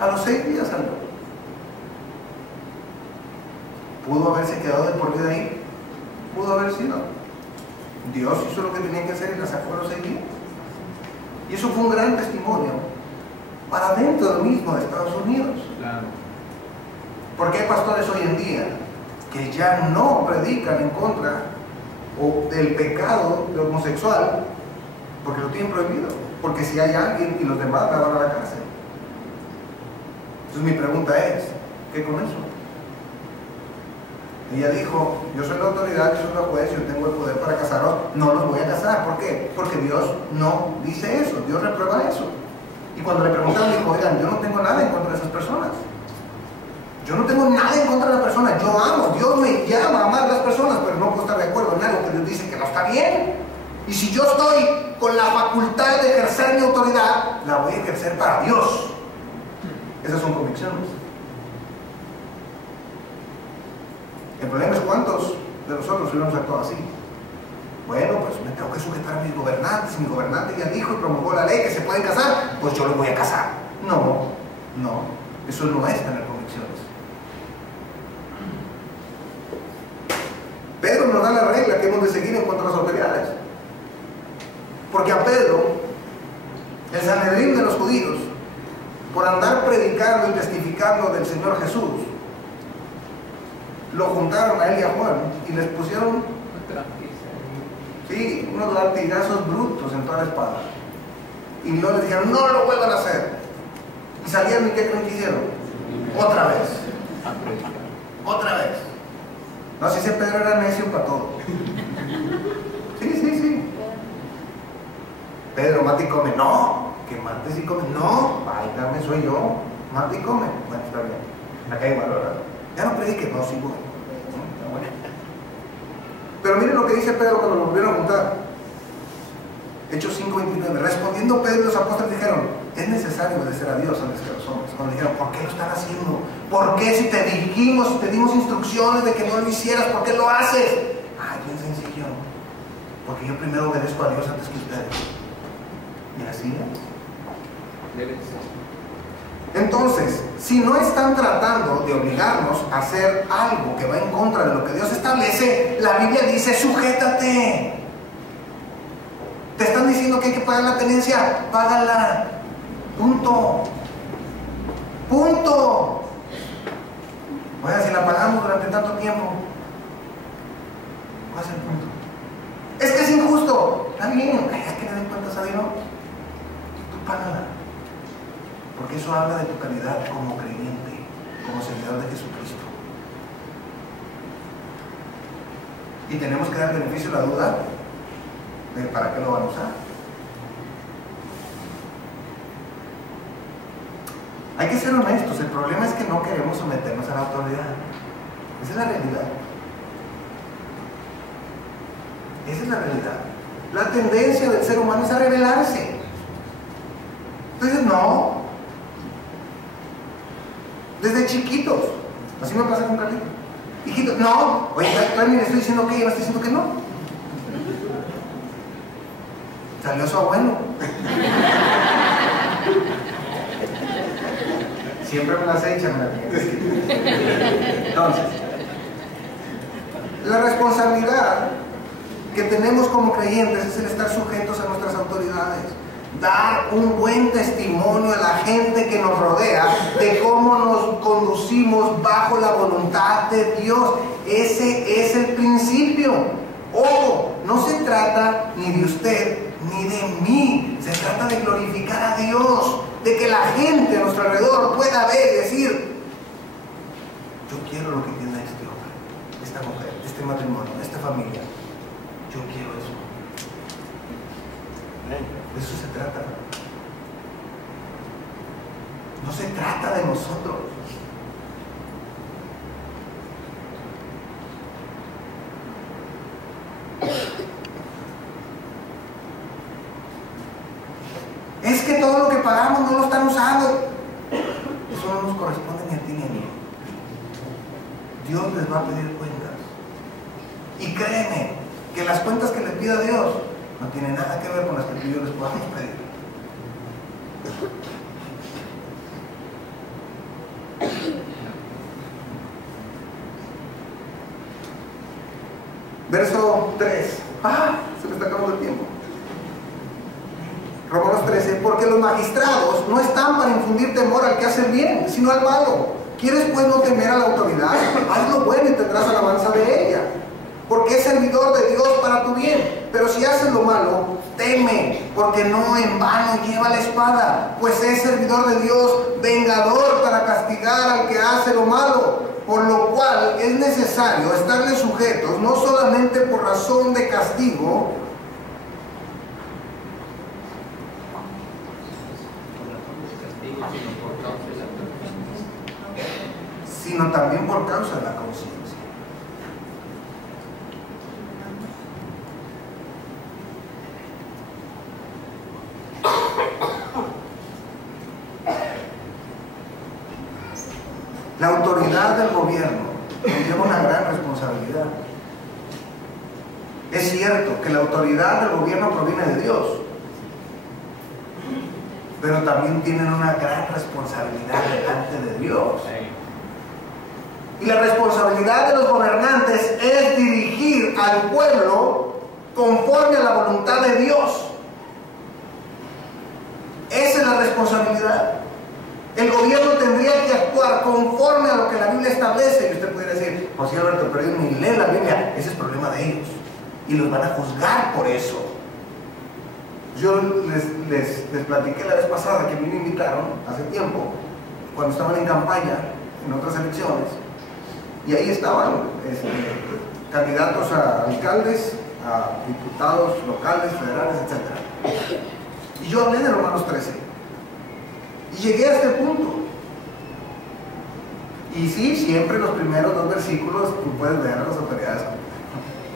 A los 6 días salió. ¿Pudo haberse quedado de por vida ahí? Pudo haber sido. Dios hizo lo que tenía que hacer y la sacó a los 6 días. Y eso fue un gran testimonio para dentro del mismo de Estados Unidos. Claro. Porque hay pastores hoy en día que ya no predican en contra o del pecado de homosexual porque lo tienen prohibido. Porque si hay alguien y los demás la van a la cárcel. Entonces mi pregunta es, ¿qué con eso? Ella dijo, yo soy la autoridad, yo soy la juez, yo tengo el poder para casarlos, no los voy a casar. ¿Por qué? Porque Dios no dice eso, Dios reprueba eso. Y cuando le preguntaron, dijo, oigan, yo no tengo nada en contra de esas personas. Yo no tengo nada en contra de la persona, yo amo, Dios me llama a amar a las personas, pero no puedo estar de acuerdo en algo que Dios dice que no está bien. Y si yo estoy con la facultad de ejercer mi autoridad, la voy a ejercer para Dios. Esas son convicciones. El problema es cuántos de nosotros hubiéramos actuado así. Bueno, pues me tengo que sujetar a mis gobernantes. Mi gobernante ya dijo y promulgó la ley que se pueden casar, pues yo lo voy a casar. No, no, eso no es tener convicciones. Pedro nos da la regla que hemos de seguir en cuanto a las autoridades. Porque a Pedro, el Sanedrín de los judíos, por andar predicando y testificando del Señor Jesús, lo juntaron a él y a Juan y les pusieron unos latigazos brutos en toda la espada. Y no les dijeron, no lo vuelvan a hacer. Y salieron y ¿qué creen que hicieron? Otra vez. Otra vez. No, si ese Pedro era necio para todo. Sí. Pedro, mate y come. No, que mates y come. No, válgame, soy yo. Mate y come. Bueno, está bien. Acá igual, ¿verdad? Ya no predique, no, sí, bueno. Pero miren lo que dice Pedro cuando lo volvieron a juntar. Hechos 5:29. Respondiendo Pedro y los apóstoles dijeron, es necesario obedecer a Dios antes que a los hombres. Cuando dijeron, ¿por qué lo están haciendo? ¿Por qué si te dijimos, si te dimos instrucciones de que no lo hicieras, por qué lo haces? Ay, bien sencillo. Porque yo primero obedezco a Dios antes que ustedes. Y así es. Debe ser. Entonces, si no están tratando de obligarnos a hacer algo que va en contra de lo que Dios establece, la Biblia dice, sujétate. Te están diciendo que hay que pagar la tenencia, págala. Punto. Punto. Oiga, si la pagamos durante tanto tiempo, ¿cuál es el punto? Es que es injusto. Está bien, hay que le den cuentas a Dios. Tú págala. Porque eso habla de tu calidad como creyente, como seguidor de Jesucristo. Y tenemos que dar beneficio a la duda de para qué lo van a usar. Hay que ser honestos, el problema es que no queremos someternos a la autoridad. Esa es la realidad. Esa es la realidad. La tendencia del ser humano es a rebelarse. Entonces, no. Desde chiquitos. Así me pasa con Carlito. Hijitos, no. Oye, todavía le estoy diciendo que ella está diciendo que no. Salió su abuelo. Siempre me las echan. Entonces, la responsabilidad que tenemos como creyentes es el estar sujetos a nuestras autoridades. Dar un buen testimonio a la gente que nos rodea de cómo nos conducimos bajo la voluntad de Dios. Ese es el principio. Ojo, no se trata ni de usted ni de mí. Se trata de glorificar a Dios, de que la gente a nuestro alrededor pueda ver y decir: yo quiero lo que tiene este hombre, esta mujer, este matrimonio, esta familia. Yo quiero eso. De eso se trata. No se trata de nosotros. Es que todo lo que pagamos no lo están usando. Eso no nos corresponde ni a ti ni a mí. Dios les va a pedir cuentas. Y créeme que las cuentas que les pida Dios no tienen nada que ver con las que tú y yo les podamos pedir. Verso 3. Se me está acabando el tiempo. Romanos 13. Porque los magistrados no están para infundir temor al que hace el bien, sino al malo. ¿Quieres pues no temer a la autoridad? Haz lo bueno y tendrás alabanza de ella, porque es servidor de Dios para tu bien. Pero si haces lo malo, teme, porque no en vano lleva la espada, pues es servidor de Dios, vengador para castigar al que hace lo malo. Por lo cual es necesario estarle sujetos, no solamente por razón de castigo, sino también por causa de la conciencia. La autoridad del gobierno lleva una gran responsabilidad. Es cierto que la autoridad del gobierno proviene de Dios, pero también tienen una gran responsabilidad delante de Dios. Y la responsabilidad de los gobernantes es dirigir al pueblo conforme a la voluntad de Dios. Esa es la responsabilidad. El gobierno tendría que actuar conforme a lo que la Biblia establece. Y usted pudiera decir: pues sí, Alberto, pero ellos ni leen la Biblia. Ese es el problema de ellos. Y los van a juzgar por eso. Yo les platiqué la vez pasada que a mí me invitaron hace tiempo, cuando estaban en campaña, en otras elecciones. Y ahí estaban candidatos a alcaldes, a diputados locales, federales, etc. Y yo hablé de Romanos 13. Y llegué a este punto. Y sí, siempre los primeros 2 versículos tú puedes ver a las autoridades.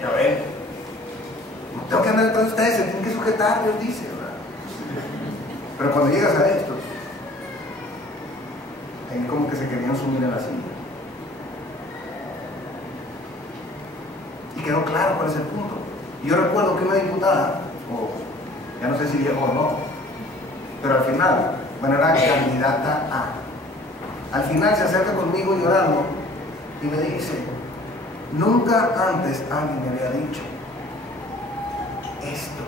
Ya ven, no tengo que andar detrás de ustedes, se tienen que sujetar, Dios dice, ¿verdad? Pero cuando llegas a estos, ahí como que se querían sumir en la silla. Y quedó claro cuál es el punto. Y yo recuerdo que una diputada, o ya no sé si llegó o no, pero al final, bueno, era candidata A. Al final se acerca conmigo llorando y me dice: nunca antes alguien me había dicho esto.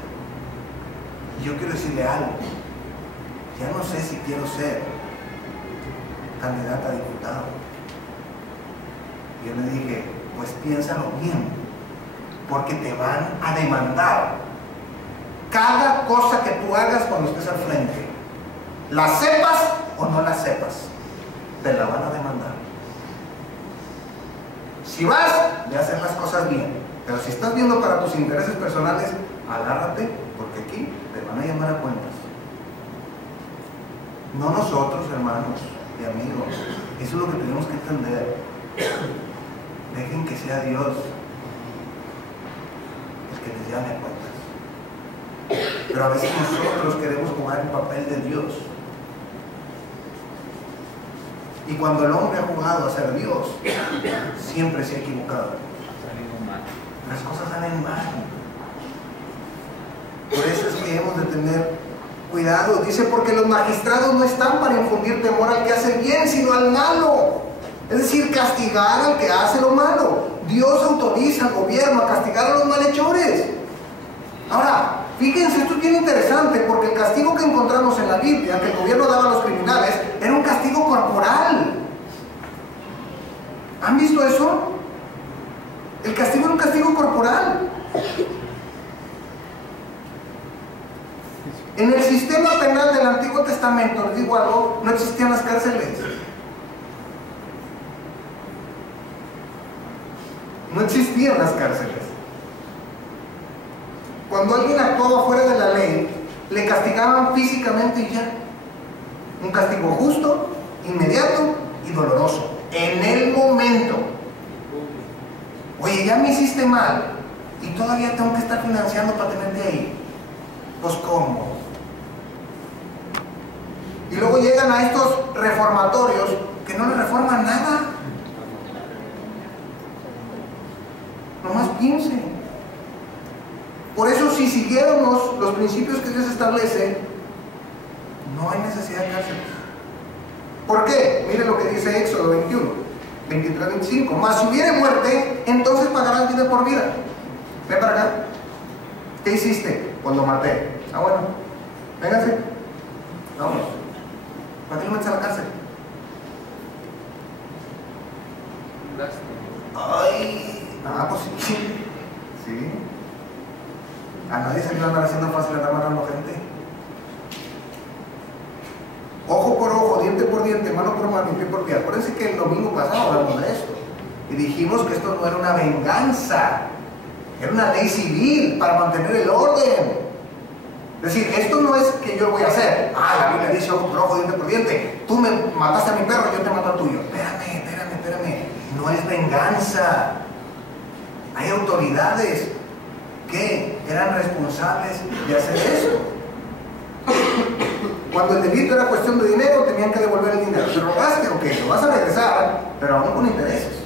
Y yo quiero decirle algo. Ya no sé si quiero ser candidata a diputado. Y yo le dije: pues piénsalo bien, porque te van a demandar cada cosa que tú hagas cuando estés al frente. La sepas o no la sepas, te la van a demandar. Si vas, de hacer las cosas bien. Pero si estás viendo para tus intereses personales, agárrate, porque aquí te van a llamar a cuentas. No nosotros, hermanos y amigos. Eso es lo que tenemos que entender. Dejen que sea Dios el que les llame a cuentas. Pero a veces nosotros queremos jugar el papel de Dios. Y cuando el hombre ha jugado a ser Dios, siempre se ha equivocado. Las cosas salen mal. Por eso es que hemos de tener cuidado. Dice: porque los magistrados no están para infundir temor al que hace bien, sino al malo. Es decir, castigar al que hace lo malo. Dios autoriza al gobierno a castigar a los malhechores. Ahora, fíjense, esto es bien interesante, porque el castigo que encontramos en la Biblia, que el gobierno daba a los criminales, era un castigo corporal. ¿Han visto eso? El castigo era un castigo corporal. En el sistema penal del Antiguo Testamento, les digo algo, no existían las cárceles. No existían las cárceles. Cuando alguien actuaba fuera de la ley, le castigaban físicamente y ya. Un castigo justo, inmediato y doloroso. En el momento. Oye, ya me hiciste mal y todavía tengo que estar financiando para tenerte ahí. Pues ¿cómo? Y luego llegan a estos reformatorios que no le reforman nada. Nomás piensen. Por eso, si siguiéramos los principios que Dios establece, no hay necesidad de cárceles. ¿Por qué? Mire lo que dice Éxodo 21, 23-25. Mas si hubiere muerte, entonces pagarás vida por vida. Ven para acá. ¿Qué hiciste? Pues lo maté. Ah, bueno. Vénganse. Vamos. ¿Para qué lo metes a la cárcel? Ay. Ah, pues sí. Sí. A nadie se le va a andar haciendo fácil andar matando gente. Ojo por ojo, diente por diente, mano por mano y pie por pie. Acuérdense que el domingo pasado hablamos de esto y dijimos que esto no era una venganza, era una ley civil para mantener el orden. Es decir, esto no es que yo voy a hacer. Ah, la Biblia dice ojo por ojo, diente por diente. Tú me mataste a mi perro, yo te mato al tuyo. Espérame. No es venganza. Hay autoridades que eran responsables de hacer esto. Cuando el delito era cuestión de dinero, tenían que devolver el dinero. ¿Te robaste? Ok, lo vas a regresar, pero aún con intereses.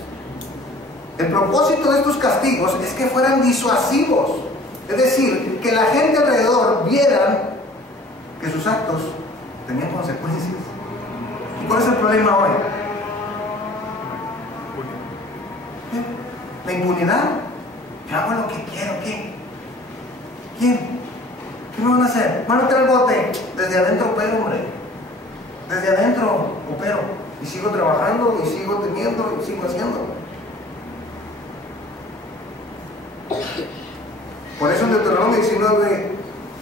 El propósito de estos castigos es que fueran disuasivos. Es decir, que la gente alrededor vieran que sus actos tenían consecuencias. ¿Y cuál es el problema hoy? La impunidad. Yo hago lo que quiero, ¿qué? ¿Quién? ¿Qué me van a hacer? ¿Van a meter el bote? Desde adentro opero, hombre. Desde adentro opero. Y sigo trabajando, y sigo teniendo, y sigo haciendo. Por eso en Deuteronomio 19,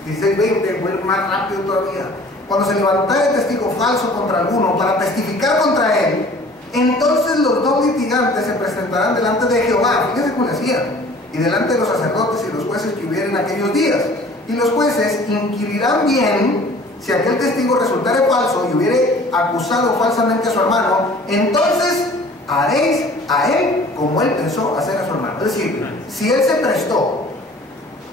16, 20, voy a ir más rápido todavía. Cuando se levantara el testigo falso contra alguno para testificar contra él, entonces los dos litigantes se presentarán delante de Jehová. Fíjense cómo le hacían. Y delante de los sacerdotes y los jueces que hubieren en aquellos días. Y los jueces inquirirán bien si aquel testigo resultare falso y hubiere acusado falsamente a su hermano, entonces haréis a él como él pensó hacer a su hermano. Es decir, si él se prestó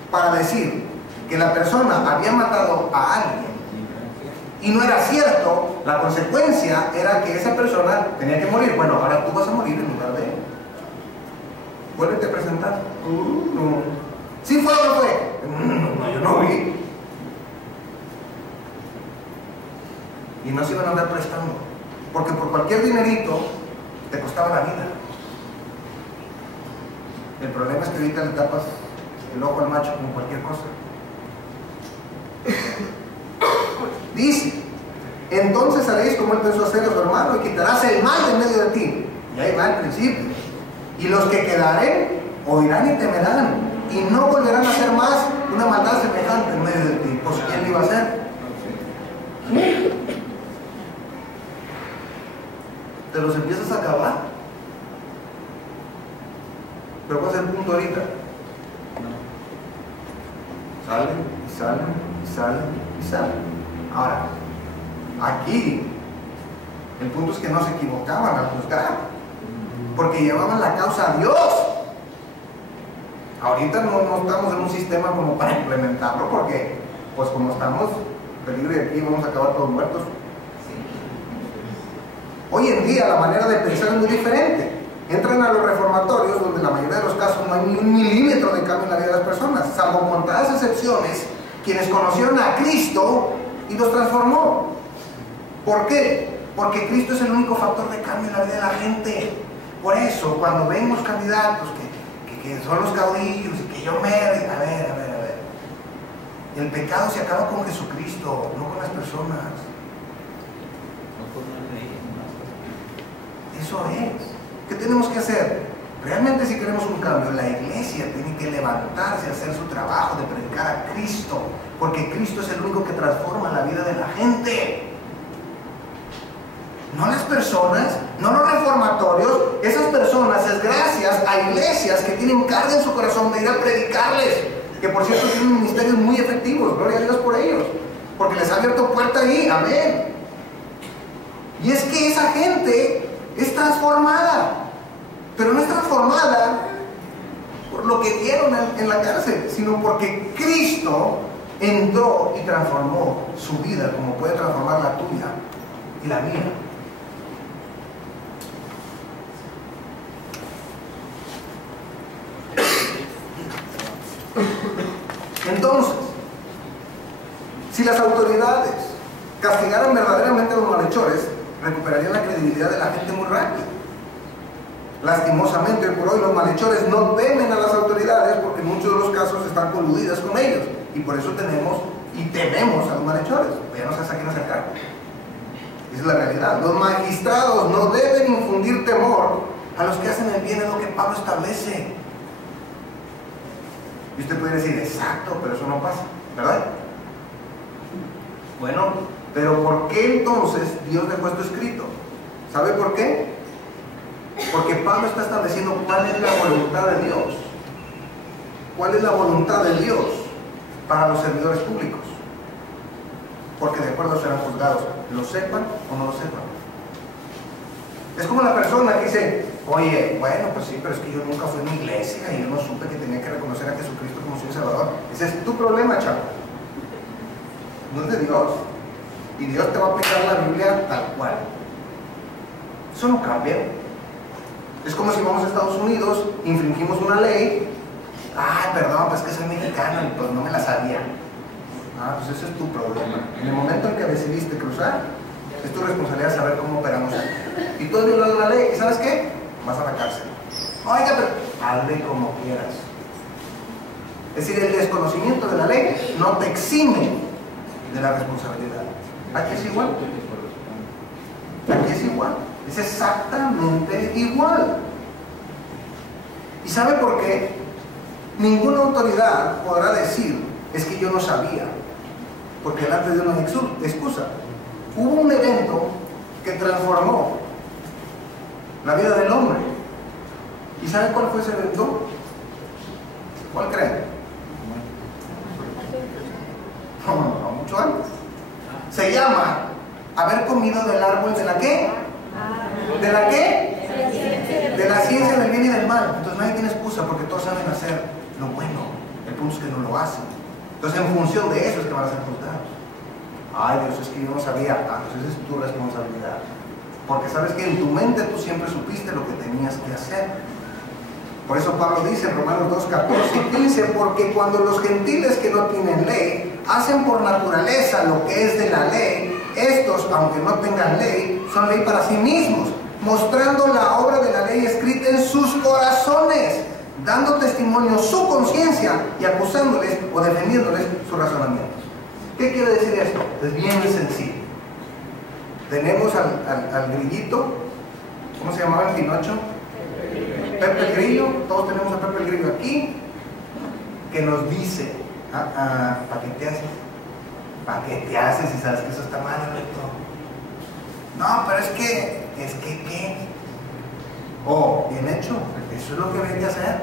para decir que la persona había matado a alguien y no era cierto, la consecuencia era que esa persona tenía que morir. Bueno, ahora tú vas a morir en lugar de él. Vuélvete a presentar. No. ¿Sí fue o no fue? No, yo no vi. Y no se iban a andar prestando, porque por cualquier dinerito te costaba la vida. El problema es que ahorita le tapas el ojo al macho con cualquier cosa. Dice, entonces haréis como él pensó hacer a su hermano y quitarás el mal de en medio de ti. Y ahí va el principio. Y los que quedaren oirán y temerán, y no volverán a hacer más una maldad semejante en medio de ti. Pues ¿quién lo iba a hacer? Te los empiezas a acabar. Pero ¿cuál es el punto ahorita? Salen. Ahora, aquí el punto es que no se equivocaban al juzgar, porque llevaban la causa a Dios. Ahorita no estamos en un sistema como para implementarlo, porque pues como estamos peligro de aquí vamos a acabar todos muertos. Hoy en día la manera de pensar es muy diferente. Entran a los reformatorios donde en la mayoría de los casos no hay ni un milímetro de cambio en la vida de las personas, salvo contadas excepciones, quienes conocieron a Cristo y los transformó. ¿Por qué? Porque Cristo es el único factor de cambio en la vida de la gente. Por eso, cuando vemos candidatos que son los caudillos y que yo me... A ver. El pecado se acaba con Jesucristo, no con las personas. Eso es. ¿Qué tenemos que hacer? Realmente si queremos un cambio, la iglesia tiene que levantarse a hacer su trabajo de predicar a Cristo, porque Cristo es el único que transforma la vida de la gente. No las personas, no los reformatorios. Esas personas es gracias a iglesias que tienen carga en su corazón de ir a predicarles, que por cierto tienen ministerios muy efectivos, gloria a Dios por ellos, porque les ha abierto puerta ahí, amén. Y es que esa gente es transformada, pero no es transformada por lo que dieron en la cárcel, sino porque Cristo entró y transformó su vida, como puede transformar la tuya y la mía. Entonces, si las autoridades castigaran verdaderamente a los malhechores, recuperarían la credibilidad de la gente muy rápido. Lastimosamente, por hoy los malhechores no temen a las autoridades porque en muchos de los casos están coludidas con ellos, y por eso tenemos y tememos a los malhechores. Ya no sabes a quién acercar. Esa es la realidad. Los magistrados no deben infundir temor a los que hacen el bien, es lo que Pablo establece. Y usted puede decir, exacto, pero eso no pasa, ¿verdad? Bueno, pero ¿por qué entonces Dios dejó esto escrito? ¿Sabe por qué? Porque Pablo está estableciendo cuál es la voluntad de Dios. ¿Cuál es la voluntad de Dios para los servidores públicos? Porque de acuerdo serán juzgados, lo sepan o no lo sepan. Es como la persona que dice, oye, bueno, pues sí, pero es que yo nunca fui a una iglesia y yo no supe que tenía que reconocer a Jesucristo como Señor y Salvador. Ese es tu problema, chavo. No es de Dios. Y Dios te va a aplicar la Biblia tal cual. Eso no cambia. Es como si vamos a Estados Unidos, infringimos una ley. Ay, perdón, pues que soy mexicano y pues no me la sabía. Ah, pues ese es tu problema. En el momento en que decidiste cruzar, es tu responsabilidad saber cómo operamos. Y tú has violado la ley, ¿y sabes qué? Vas a la cárcel. Oiga, pero hazle como quieras. Es decir, el desconocimiento de la ley no te exime de la responsabilidad. Aquí es igual. Aquí es igual. Es exactamente igual. ¿Y sabe por qué? Ninguna autoridad podrá decir, es que yo no sabía, porque delante de una excusa. Hubo un evento que transformó la vida del hombre. ¿Y sabe cuál fue ese evento? ¿Cuál creen? No, mucho antes. Se llama haber comido del árbol de la ¿qué? ¿De la qué? De la ciencia del bien y del mal. Entonces nadie tiene excusa porque todos saben hacer lo bueno. El punto es que no lo hacen. Entonces en función de eso es que van a ser juzgados. Ay, Dios, es que yo no sabía. Ah, pues esa es tu responsabilidad. Porque sabes que en tu mente tú siempre supiste lo que tenías que hacer. Por eso Pablo dice en Romanos 2:14 y 15, porque cuando los gentiles que no tienen ley hacen por naturaleza lo que es de la ley, estos, aunque no tengan ley, son ley para sí mismos, mostrando la obra de la ley escrita en sus corazones, dando testimonio su conciencia y acusándoles o defendiéndoles sus razonamientos. ¿Qué quiere decir esto? Es bien sencillo. Tenemos al grillito, ¿cómo se llamaba el Pinocho? Pepe el Grillo. Todos tenemos a Pepe el Grillo aquí, que nos dice, ¿para qué te haces? ¿Para qué te haces si sabes que eso está mal, Alberto? No, pero es que, ¿qué? Oh, bien hecho, eso es lo que había que hacer.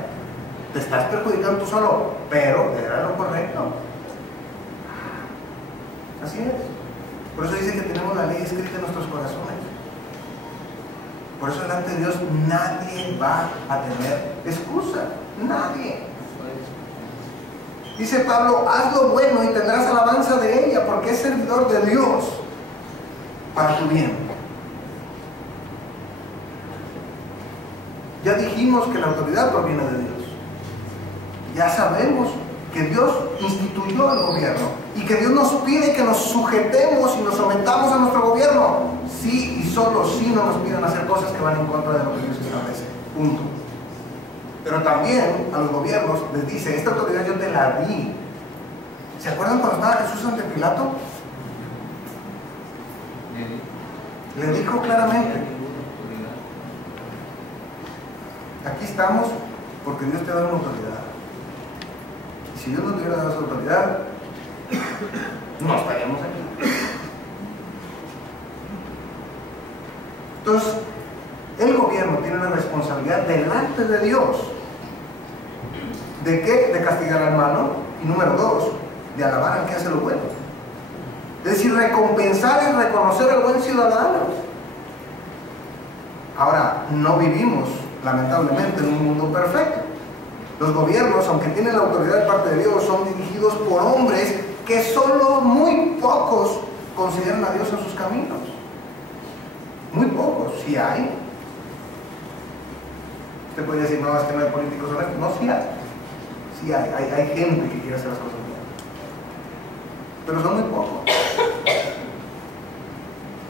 Te estás perjudicando tú solo, pero era lo correcto. Así es. Por eso dice que tenemos la ley escrita en nuestros corazones. Por eso delante de Dios nadie va a tener excusa. Nadie. Dice Pablo, haz lo bueno y tendrás alabanza de ella, porque es servidor de Dios para tu bien. Ya dijimos que la autoridad proviene de Dios. Ya sabemos que Dios instituyó el gobierno y que Dios nos pide que nos sujetemos y nos sometamos a nuestro gobierno. Sí y solo si no nos piden hacer cosas que van en contra de lo que Dios establece. Punto. Pero también a los gobiernos les dice, esta autoridad yo te la di. ¿Se acuerdan cuando estaba Jesús ante Pilato? Le dijo claramente, Aquí estamos porque Dios te da una autoridad. Y si Dios no te hubiera dado esa autoridad, no estaríamos aquí. Entonces, el gobierno tiene una responsabilidad delante de Dios. ¿De qué? De castigar al malo. Y número 2, de alabar al que hace lo bueno. Es decir, recompensar y reconocer al buen ciudadano. Ahora, no vivimos, lamentablemente, en un mundo perfecto. Los gobiernos, aunque tienen la autoridad de parte de Dios, son dirigidos por hombres que solo muy pocos consideran a Dios en sus caminos. Muy pocos, sí hay. Usted podría decir, no, es que no hay políticos honestos. No, sí hay. Sí hay gente que quiere hacer las cosas bien. Pero son muy pocos.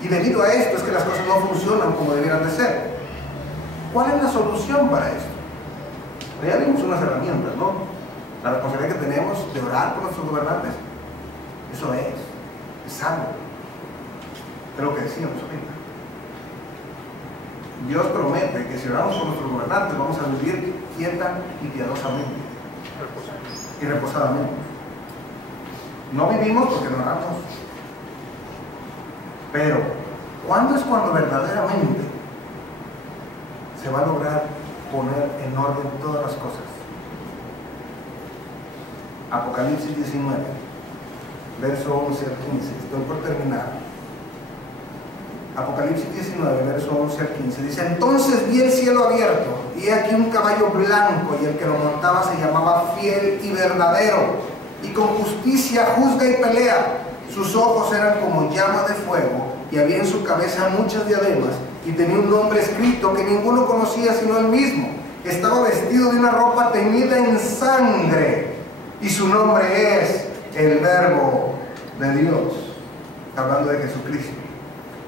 Y debido a esto es que las cosas no funcionan como debieran de ser. ¿Cuál es la solución para esto? Ya vimos unas herramientas, ¿no? La responsabilidad que tenemos de orar por nuestros gobernantes. Eso es algo. Es lo que decíamos ahorita. Dios promete que si oramos por nuestros gobernantes vamos a vivir quieta y piadosamente. Y reposadamente. No vivimos porque no oramos. Pero, ¿cuándo es cuando verdaderamente se va a lograr poner en orden todas las cosas? Apocalipsis 19, verso 11 al 15. Estoy por terminar. Apocalipsis 19, verso 11 al 15. Dice: entonces vi el cielo abierto, y he aquí un caballo blanco, y el que lo montaba se llamaba Fiel y Verdadero, y con justicia juzga y pelea. Sus ojos eran como llama de fuego, y había en su cabeza muchas diademas, y tenía un nombre escrito que ninguno conocía sino él mismo. Estaba vestido de una ropa teñida en sangre, y su nombre es el Verbo de Dios, hablando de Jesucristo.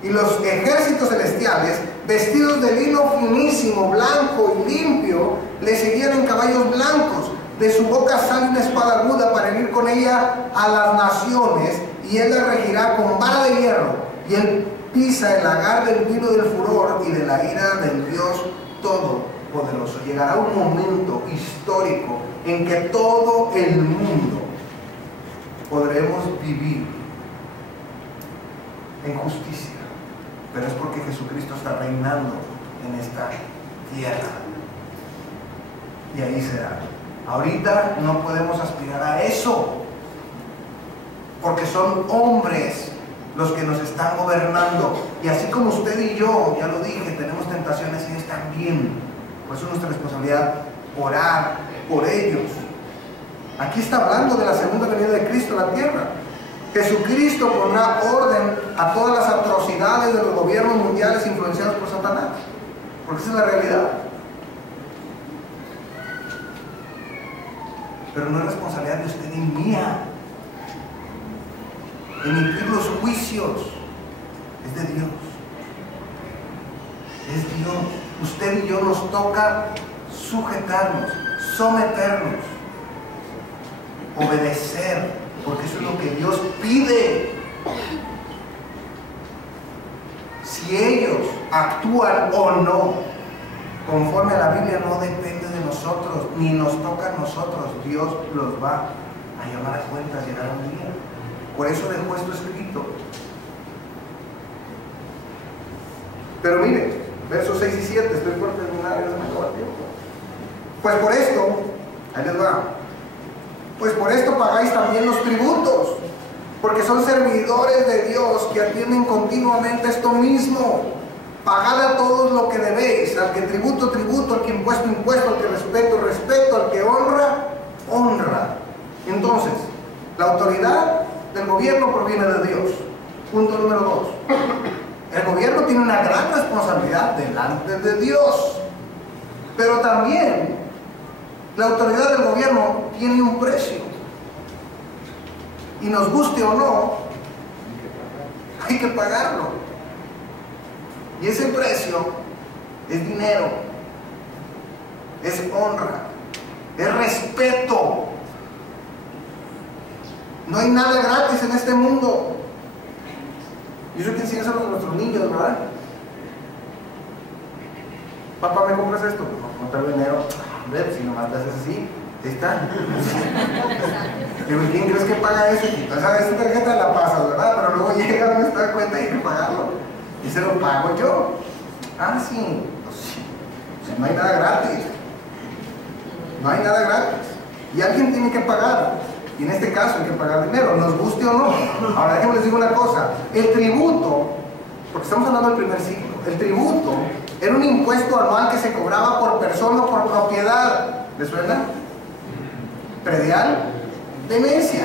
Y los ejércitos celestiales, vestidos de lino finísimo, blanco y limpio, le seguían en caballos blancos. De su boca sale una espada aguda para herir con ella a las naciones, y él la regirá con vara de hierro. Y él pisa el lagar del vino del furor y de la ira del Dios Todopoderoso. Llegará un momento histórico en que todo el mundo podremos vivir en justicia. Pero es porque Jesucristo está reinando en esta tierra. Y ahí será. Ahorita no podemos aspirar a eso, porque son hombres los que nos están gobernando. Y así como usted y yo, ya lo dije, tenemos tentaciones y ellos también. Por eso es nuestra responsabilidad orar por ellos. Aquí está hablando de la segunda venida de Cristo a la tierra. Jesucristo pondrá orden a todas las atrocidades de los gobiernos mundiales influenciados por Satanás, porque esa es la realidad. Pero no es responsabilidad de usted ni mía emitir los juicios. Es de Dios. Es Dios. Usted y yo nos toca sujetarnos, someternos, obedecer, porque eso es lo que Dios pide. Si ellos actúan o no conforme a la Biblia no depende de nosotros, ni nos toca a nosotros. Dios los va a llamar a cuentas, llegará un día. Por eso dejó esto escrito. Pero mire, versos 6 y 7, estoy por terminar, ya se me acaba el tiempo. Pues por esto, ahí les va. Pues por esto pagáis también los tributos, porque son servidores de Dios que atienden continuamente esto mismo. Pagad a todos lo que debéis, al que tributo, tributo, al que impuesto, impuesto, al que respeto, respeto, al que honra, honra. Entonces, la autoridad del gobierno proviene de Dios. Punto número 2. El gobierno tiene una gran responsabilidad delante de Dios, pero también la autoridad del gobierno tiene un precio, y nos guste o no, hay que pagarlo. Y ese precio es dinero, es honra, es respeto. No hay nada gratis en este mundo. Y eso hay que enseñárselo a nuestros niños, ¿verdad? Papá, ¿me compras esto? No te venden nomás le haces así, ahí está. Digo, ¿quién crees que paga eso? O sea, esta tarjeta la pasas, ¿verdad? Pero luego llega uno, se da cuenta y hay que pagarlo. Y se lo pago yo. Ah, sí. Pues, no hay nada gratis. No hay nada gratis. Y alguien tiene que pagar. Y en este caso hay que pagar dinero, nos guste o no. Ahora déjenme les digo una cosa. El tributo, porque estamos hablando del primer siglo, el tributo era un impuesto anual que se cobraba por persona o por propiedad. ¿Les suena? Predial de Necia.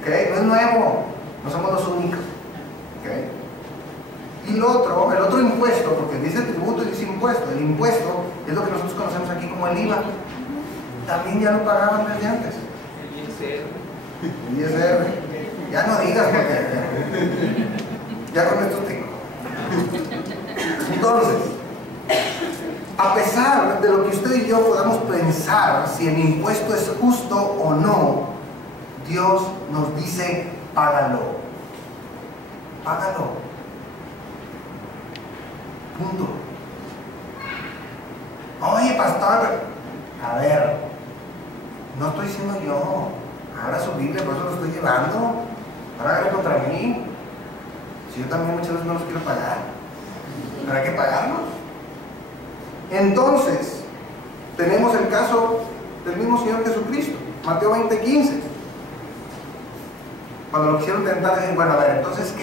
¿Okay? No es nuevo, no somos los únicos. ¿Okay? Y el otro impuesto, porque dice tributo y dice impuesto. El impuesto es lo que nosotros conocemos aquí como el IVA. También ya lo pagaban desde antes. El ISR. Ya no digas porque ya con esto tengo. Entonces, a pesar de lo que usted y yo podamos pensar si el impuesto es justo o no, Dios nos dice, págalo. Págalo. Punto. Oye, pastor, a ver, no estoy diciendo yo, ahora su Biblia, por eso lo estoy llevando, ahora hágalo contra mí. Si yo también muchas veces no los quiero pagar, pero hay que pagarlos. Entonces, tenemos el caso del mismo Señor Jesucristo, Mateo 20:15. Cuando lo quisieron tentar, dicen, bueno, a ver, entonces,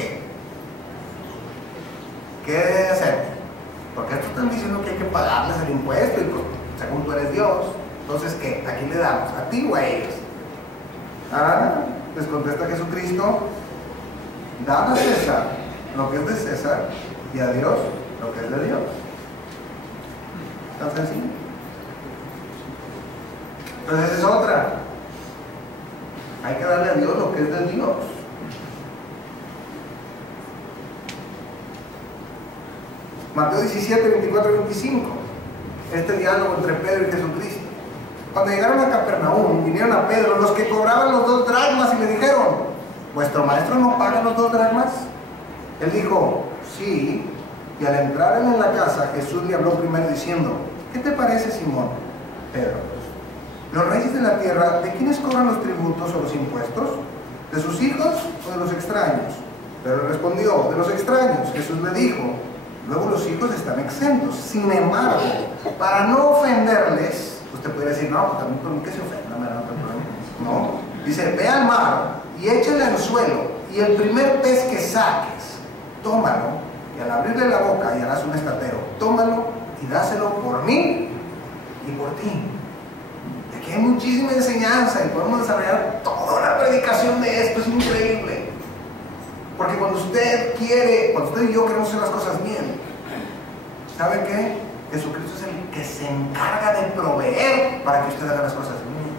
¿qué hacemos? Porque estos están diciendo que hay que pagarles el impuesto y pues, según tú eres Dios, entonces, ¿qué? ¿A quién le damos? ¿A ti o a ellos? Les contesta Jesucristo, dad a César lo que es de César y a Dios lo que es de Dios. Tan sencillo. Entonces esa es otra. Hay que darle a Dios lo que es de Dios. Mateo 17, 24 y 25. Este diálogo entre Pedro y Jesucristo. Cuando llegaron a Capernaum, vinieron a Pedro los que cobraban los 2 dracmas y le dijeron, ¿vuestro maestro no paga los 2 dracmas? Él dijo, sí. Y al entrar en la casa, Jesús le habló primero diciendo, ¿qué te parece, Simón? Pedro, ¿los reyes de la tierra, de quiénes cobran los tributos o los impuestos? ¿De sus hijos o de los extraños? Pero respondió, de los extraños. Jesús le dijo, luego los hijos están exentos. Sin embargo, para no ofenderles, usted podría decir, no, pues también con que se ofenda, no. Dice, ve al mar y échale al suelo, y el primer pez que saques, tómalo, y al abrirle la boca y harás un estatero, tómalo y dáselo por mí y por ti. De aquí hay muchísima enseñanza y podemos desarrollar toda una predicación de esto, es increíble. Porque cuando usted y yo queremos hacer las cosas bien, ¿sabe qué? Jesucristo es el que se encarga de proveer para que usted haga las cosas bien.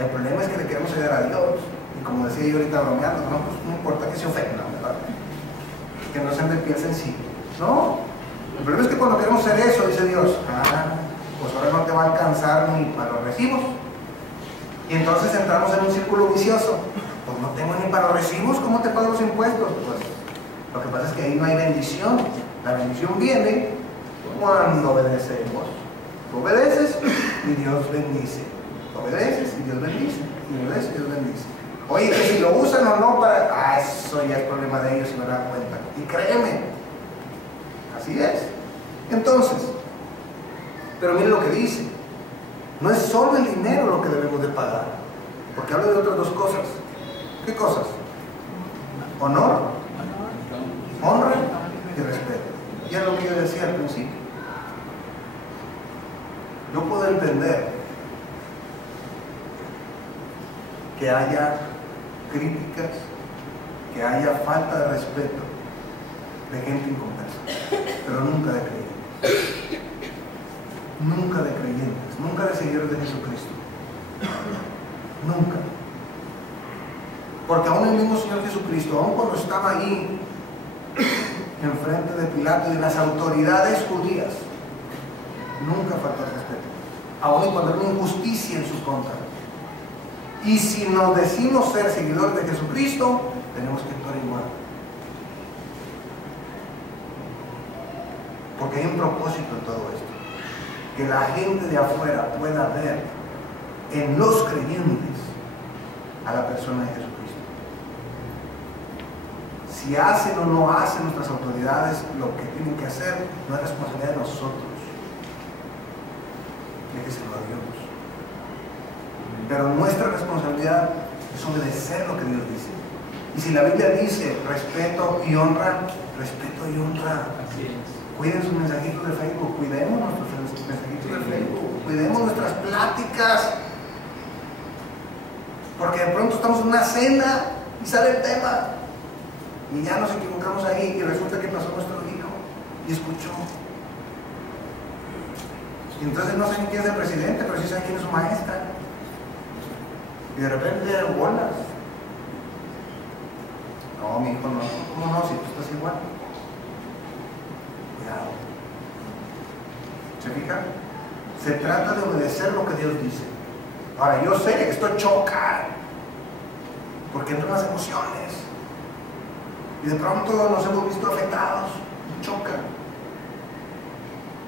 El problema es que le queremos ayudar a Dios. Y como decía yo ahorita bromeando, no, pues no importa que se ofenda, ¿verdad? Que no se me piense en sí. No. El problema es que cuando queremos hacer eso, dice Dios, pues ahora no te va a alcanzar ni para los recibos. Y entonces entramos en un círculo vicioso. Pues no tengo ni para los recibos, ¿cómo te pago los impuestos? Pues lo que pasa es que ahí no hay bendición. La bendición viene cuando obedecemos. Tú obedeces y Dios bendice. Obedeces y Dios bendice. Y obedeces y Dios bendice. Oye, que si lo usan o no para... eso ya es problema de ellos, si me dan cuenta. Y créeme, así es. Entonces, pero mire lo que dice. No es solo el dinero lo que debemos de pagar, porque habla de otras 2 cosas. ¿Qué cosas? Honor, honra y respeto. Y es lo que yo decía al principio. Yo puedo entender que haya críticas, que haya falta de respeto de gente inconversa, pero nunca de creyentes. Nunca de creyentes, nunca de seguidores de Jesucristo. Nunca. Porque aún el mismo Señor Jesucristo, aún cuando estaba ahí enfrente de Pilato y de las autoridades judías, nunca faltó el respeto. Aún cuando hay una injusticia en su contra. Y si nos decimos ser seguidores de Jesucristo, tenemos que actuar igual. Porque hay un propósito en todo esto. que la gente de afuera pueda ver en los creyentes a la persona de Jesucristo. Si hacen o no hacen nuestras autoridades lo que tienen que hacer, no es responsabilidad de nosotros. Déjeselo a Dios. Pero nuestra responsabilidad es obedecer lo que Dios dice. Y si la Biblia dice respeto y honra, respeto y honra. Así es. Cuiden sus mensajitos de Facebook, cuidemos nuestros mensajitos de Facebook, cuidemos nuestras pláticas. Porque de pronto estamos en una cena y sale el tema. Y ya nos equivocamos ahí y resulta que pasó nuestro hijo y escuchó. Y entonces no sé ni quién es el presidente, pero sí sabe quién es su maestra. Y de repente bolas. No, mi hijo no. ¿Cómo no? Si tú estás igual. Cuidado. ¿Se fijan? Se trata de obedecer lo que Dios dice. Ahora, yo sé que esto choca, porque entran las emociones. Y de pronto nos hemos visto afectados. Choca.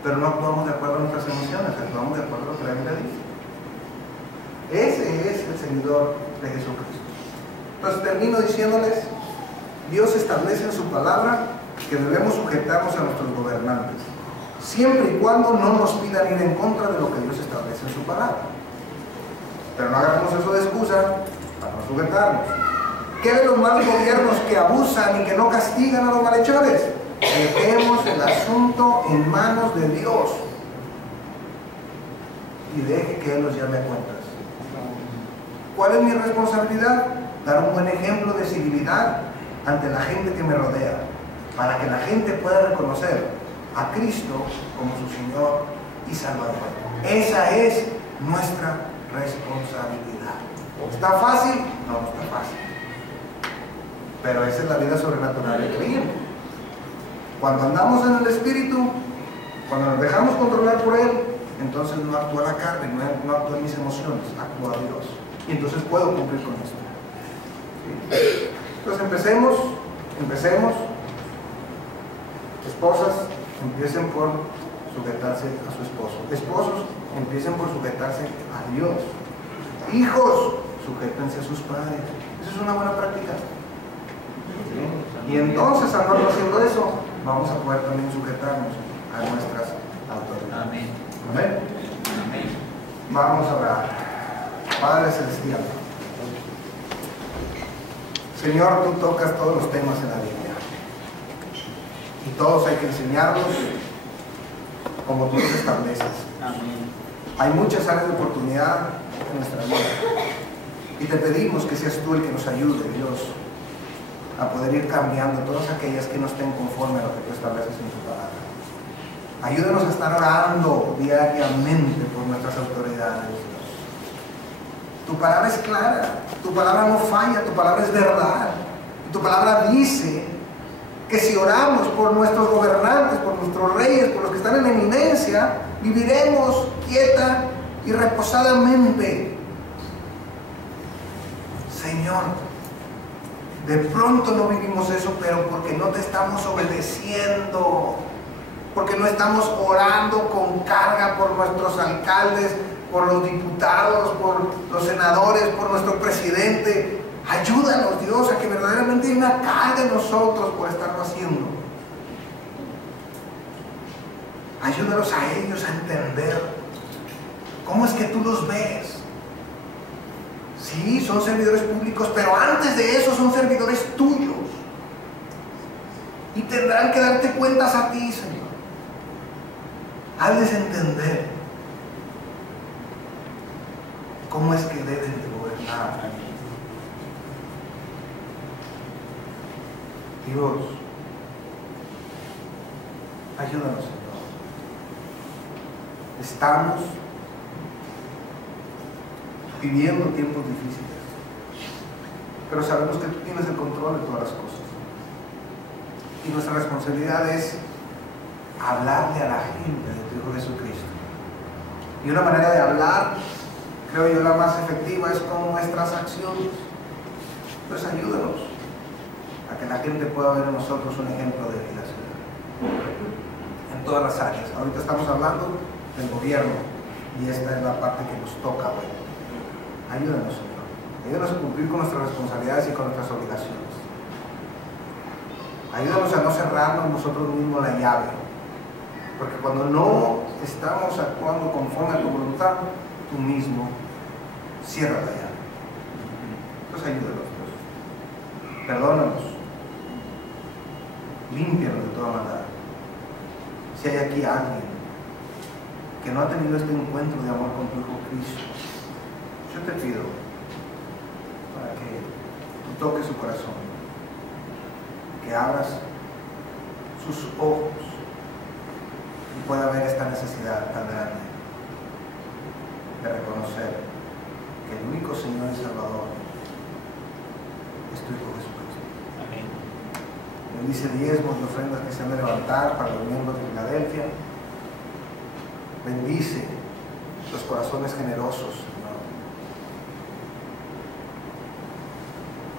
Pero no actuamos de acuerdo a nuestras emociones, actuamos de acuerdo a lo que la Biblia dice. Ese es el seguidor de Jesucristo. Entonces termino diciéndoles, Dios establece en su palabra que debemos sujetarnos a nuestros gobernantes, siempre y cuando no nos pidan ir en contra de lo que Dios establece en su palabra. Pero no hagamos eso de excusa para no sujetarnos. ¿Qué de los malos gobiernos que abusan y que no castigan a los malhechores? Dejemos el asunto en manos de Dios y deje que Él los llame a cuentas. ¿Cuál es mi responsabilidad? Dar un buen ejemplo de civilidad ante la gente que me rodea, para que la gente pueda reconocer a Cristo como su Señor y Salvador. Esa es nuestra responsabilidad. ¿Está fácil? No, no está fácil. Pero esa es la vida sobrenatural del creyente. Cuando andamos en el Espíritu, cuando nos dejamos controlar por Él, entonces no actúa la carne, no actúan mis emociones, actúa Dios. Y entonces puedo cumplir con esto. ¿Sí? Entonces empecemos. Esposas, empiecen por sujetarse a su esposo. Esposos, empiecen por sujetarse a Dios. Hijos, sujétense a sus padres. Esa es una buena práctica. ¿Sí? Y entonces, andando haciendo eso, vamos a poder también sujetarnos a nuestras autoridades. Amén. Amén. Amén. Vamos a orar. Padre Celestial, Señor, tú tocas todos los temas en la Biblia y todos hay que enseñarlos como tú los estableces. Amén. Hay muchas áreas de oportunidad en nuestra vida y te pedimos que seas tú el que nos ayude, Dios, a poder ir cambiando todas aquellas que no estén conforme a lo que tú estableces en tu palabra. Ayúdanos a estar orando diariamente por nuestras autoridades, Dios. Tu palabra es clara, tu palabra no falla, tu palabra es verdad. Y tu palabra dice que si oramos por nuestros gobernantes, por nuestros reyes, por los que están en eminencia, viviremos quieta y reposadamente. Señor, de pronto no vivimos eso, pero porque no te estamos obedeciendo, porque no estamos orando con carga por nuestros alcaldes, por los diputados, por los senadores, por nuestro presidente. Ayúdanos, Dios, a que verdaderamente hay una carga en nosotros por estarlo haciendo. Ayúdanos a ellos a entender cómo es que tú los ves. Sí, son servidores públicos, pero antes de eso son servidores tuyos. Y tendrán que darte cuentas a ti, Señor. Hazles entender cómo es que deben de gobernar. Dios, ayúdanos, Señor. Estamos viviendo tiempos difíciles, pero sabemos que tú tienes el control de todas las cosas. Y nuestra responsabilidad es hablarle a la gente de tu Hijo Jesucristo. Y una manera de hablar, creo yo, la más efectiva es con nuestras acciones. Pues ayúdanos a que la gente pueda ver en nosotros un ejemplo de vida, Señor, en todas las áreas. Ahorita estamos hablando del gobierno, y esta es la parte que nos toca hoy. Ayúdanos, Señor. Ayúdanos a cumplir con nuestras responsabilidades y con nuestras obligaciones. Ayúdanos a no cerrarnos nosotros mismos la llave, porque cuando no estamos actuando conforme a tu voluntad, tú mismo cierras la llave. Entonces ayúdanos, Dios. Perdónanos. Límpianos de toda maldad. Si hay aquí alguien que no ha tenido este encuentro de amor con tu Hijo Cristo, yo te pido para que tú toques su corazón, que abras sus ojos y pueda ver esta necesidad tan grande de reconocer que el único Señor y Salvador es tu Hijo Jesucristo. Amén. Bendice diezmos y ofrendas que se han de levantar para los miembros de Filadelfia. Bendice los corazones generosos, Señor.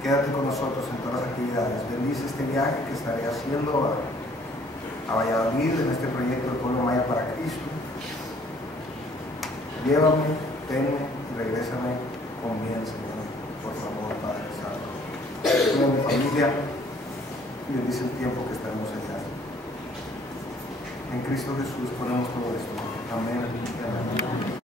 Quédate con nosotros en todas las actividades. Bendice este viaje que estaré haciendo a Valladolid en este proyecto del Pueblo Maya para Cristo. Llévame, tenme y regrésame con bien, Señor. Por favor, Padre Santo. Bendice a mi familia y bendice el tiempo que estaremos allá. En Cristo Jesús ponemos todo esto. Amén. Amén.